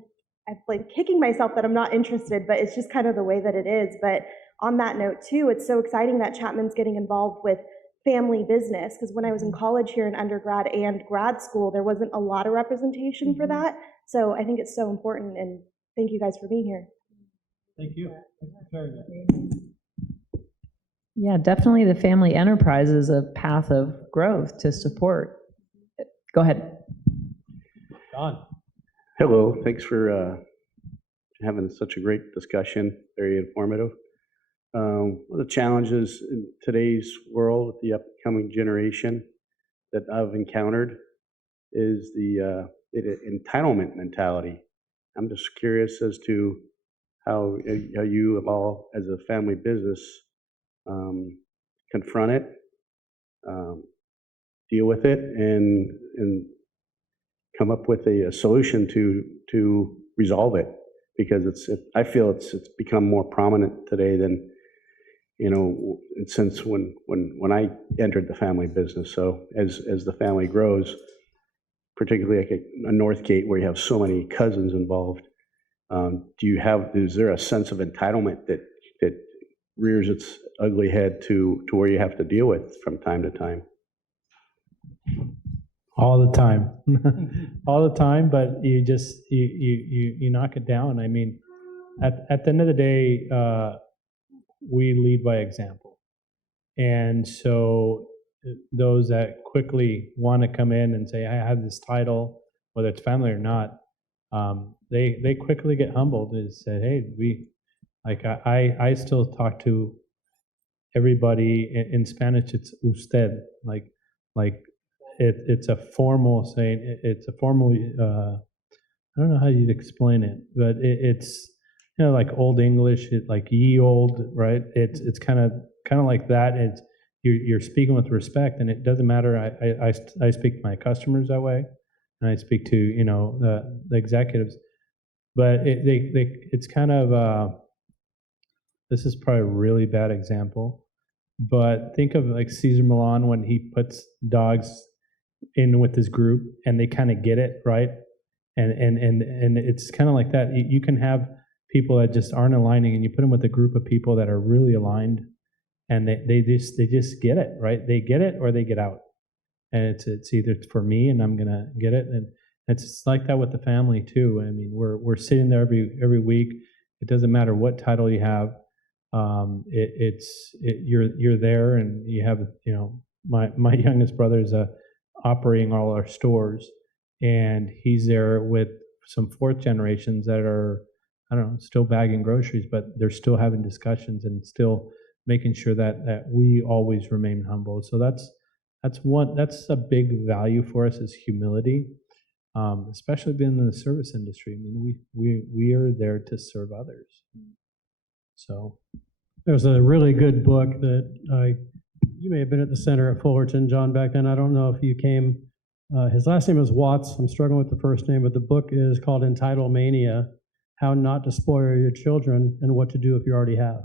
like kicking myself that I'm not interested, but it's just kind of the way that it is. But on that note too, it's so exciting that Chapman's getting involved with family business, because when I was in college here in undergrad and grad school, there wasn't a lot of representation for that. So I think it's so important, and thank you guys for being here. Thank you. Thanks for sharing that. Yeah, definitely the family enterprise is a path of growth to support. Go ahead. Don. Hello, thanks for having such a great discussion, very informative. One of the challenges in today's world with the upcoming generation that I've encountered is the entitlement mentality. I'm just curious as to how you all, as a family business, confront it, deal with it, and come up with a solution to resolve it, because I feel it's become more prominent today than, you know, since when I entered the family business. So as the family grows, particularly like a Northgate where you have so many cousins involved, is there a sense of entitlement that rears its ugly head to where you have to deal with from time to time? All the time. All the time, but you just, you knock it down. I mean, at the end of the day, we lead by example. And so those that quickly want to come in and say, I have this title, whether it's family or not, they quickly get humbled and say, hey, I still talk to everybody in Spanish. It's usted, like it's a formal saying. It's a formal. I don't know how you'd explain it, but it's, you know, like Old English, like ye old, right? It's kind of like that. It's you're speaking with respect, and it doesn't matter. I speak to my customers that way, and I speak to, you know, the executives, but it's kind of. This is probably a really bad example, but think of like Cesar Millan when he puts dogs in with his group and they kind of get it, right? And it's kind of like that. You can have people that just aren't aligning, and you put them with a group of people that are really aligned, and they just get it, right? They get it or they get out. And it's either for me and I'm gonna get it, and it's like that with the family too. I mean, we're sitting there every week. It doesn't matter what title you have. You're there, and you have, you know, my youngest brother is operating all our stores, and he's there with some fourth generations that are, I don't know, still bagging groceries, but they're still having discussions and still making sure that we always remain humble. So that's a big value for us, is humility, especially being in the service industry. I mean, we are there to serve others. So there's a really good book that you may have been at the center at Fullerton, John, back then. I don't know if you came. His last name is Watts. I'm struggling with the first name, but the book is called Entitlemania: How Not to Spoil Your Children and What to Do If You Already Have.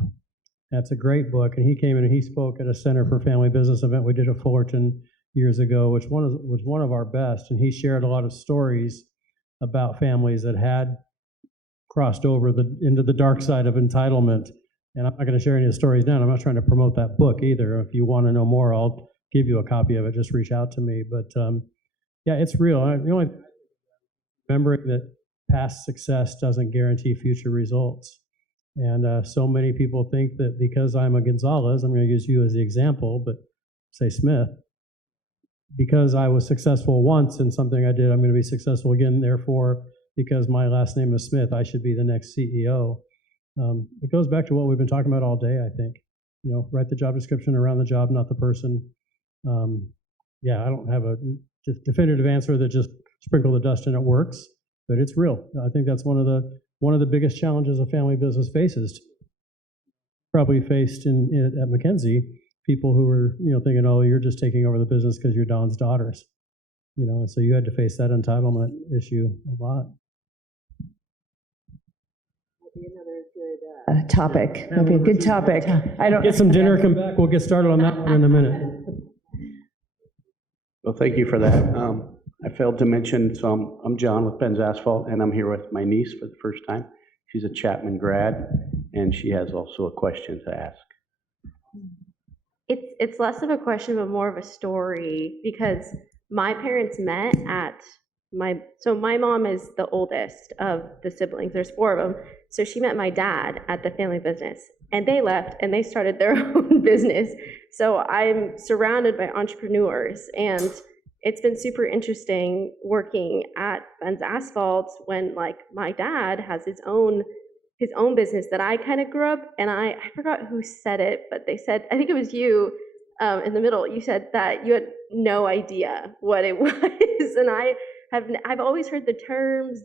That's a great book. And he came in and he spoke at a Center for Family Business event we did at Fullerton years ago, which was one of our best. And he shared a lot of stories about families that had crossed over into the dark side of entitlement. And I'm not going to share any of the stories now. I'm not trying to promote that book either. If you want to know more, I'll give you a copy of it. Just reach out to me. But yeah, it's real. The only remembering that past success doesn't guarantee future results. And so many people think that because I'm a Gonzalez, I'm going to use you as the example, but say Smith, because I was successful once in something I did, I'm going to be successful again. Therefore, because my last name is Smith, I should be the next CEO. It goes back to what we've been talking about all day, I think. You know, write the job description around the job, not the person. Yeah, I don't have a definitive answer that just sprinkle the dust and it works, but it's real. I think that's one of the biggest challenges a family business faces. Probably faced at McKinsey, people who were, you know, thinking, oh, you're just taking over the business because you're Don's daughters. You know, and so you had to face that entitlement issue a lot. Be another good topic. That'd be a good topic. I don't. Get some dinner, come back, we'll get started on that one in a minute. Well, thank you for that. I failed to mention, so I'm John with Ben's Asphalt, and I'm here with my niece for the first time. She's a Chapman grad, and she has also a question to ask. It's less of a question, but more of a story, because my parents met at so my mom is the oldest of the siblings. There's 4 of them. So she met my dad at the family business, and they left and they started their own business. So I'm surrounded by entrepreneurs, and it's been super interesting working at Ben's Asphalt when, like, my dad has his own business that I kind of grew up, and I forgot who said it, but they said, I think it was you in the middle, you said that you had no idea what it was, and I've always heard the terms,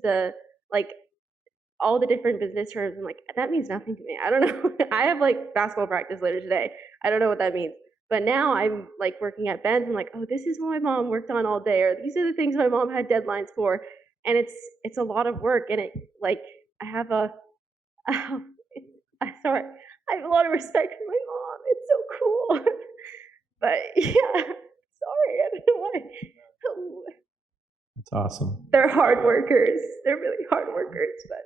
all the different business terms, and like, that means nothing to me. I don't know. I have like basketball practice later today. I don't know what that means. But now I'm like working at Ben's, I'm like, oh, this is what my mom worked on all day, or these are the things my mom had deadlines for. And it's a lot of work, and it, like, I have a lot of respect for my mom. It's so cool. But yeah, sorry, I don't know why. That's awesome. They're hard workers. They're really hard workers, but.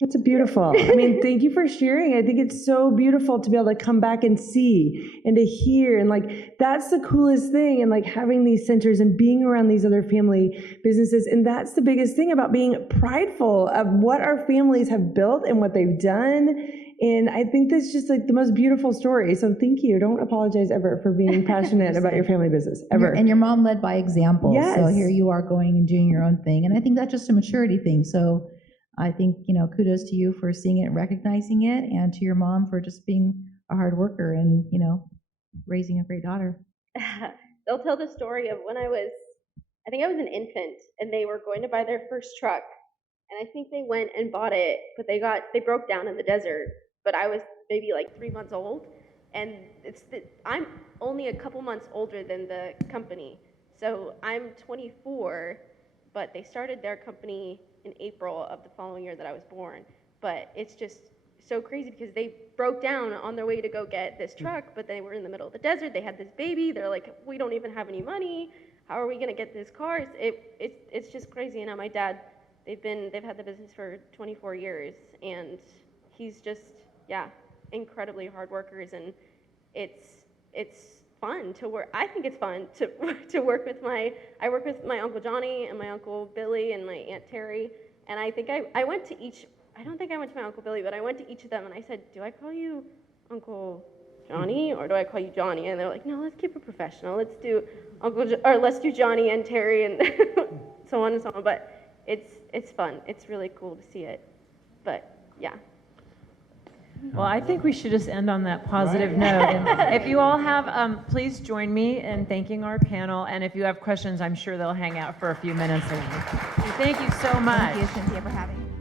That's beautiful. I mean, thank you for sharing. I think it's so beautiful to be able to come back and see and to hear. And like, that's the coolest thing. And like having these centers and being around these other family businesses. And that's the biggest thing about being prideful of what our families have built and what they've done. And I think that's just like the most beautiful story. So thank you. Don't apologize ever for being passionate about your family business, ever. And your mom led by example. Yes. So here you are going and doing your own thing. And I think that's just a maturity thing. So I think, kudos to you for seeing it, recognizing it, and to your mom for just being a hard worker and, raising a great daughter. They'll tell the story of when I think I was an infant, and they were going to buy their first truck. And I think they went and bought it, but they broke down in the desert. But I was maybe like 3 months old, and I'm only a couple months older than the company. So I'm 24, but they started their company in April of the following year that I was born. But it's just so crazy because they broke down on their way to go get this truck, but they were in the middle of the desert. They had this baby. They're like, we don't even have any money. How are we gonna get this car? It's just crazy. And now my dad, they've had the business for 24 years, and he's just, incredibly hard workers, and it's fun to work. I think it's fun to work with I work with my Uncle Johnny and my Uncle Billy and my Aunt Terry, and I think I went to each, I don't think I went to my Uncle Billy, but I went to each of them and I said, do I call you Uncle Johnny or do I call you Johnny? And they're like, no, let's keep it professional. Let's do let's do Johnny and Terry and so on and so on. But it's fun. It's really cool to see it. But yeah. Well, I think we should just end on that positive note. And if you all have, please join me in thanking our panel. And if you have questions, I'm sure they'll hang out for a few minutes. Thank you so much. Thank you, Cynthia, for having me.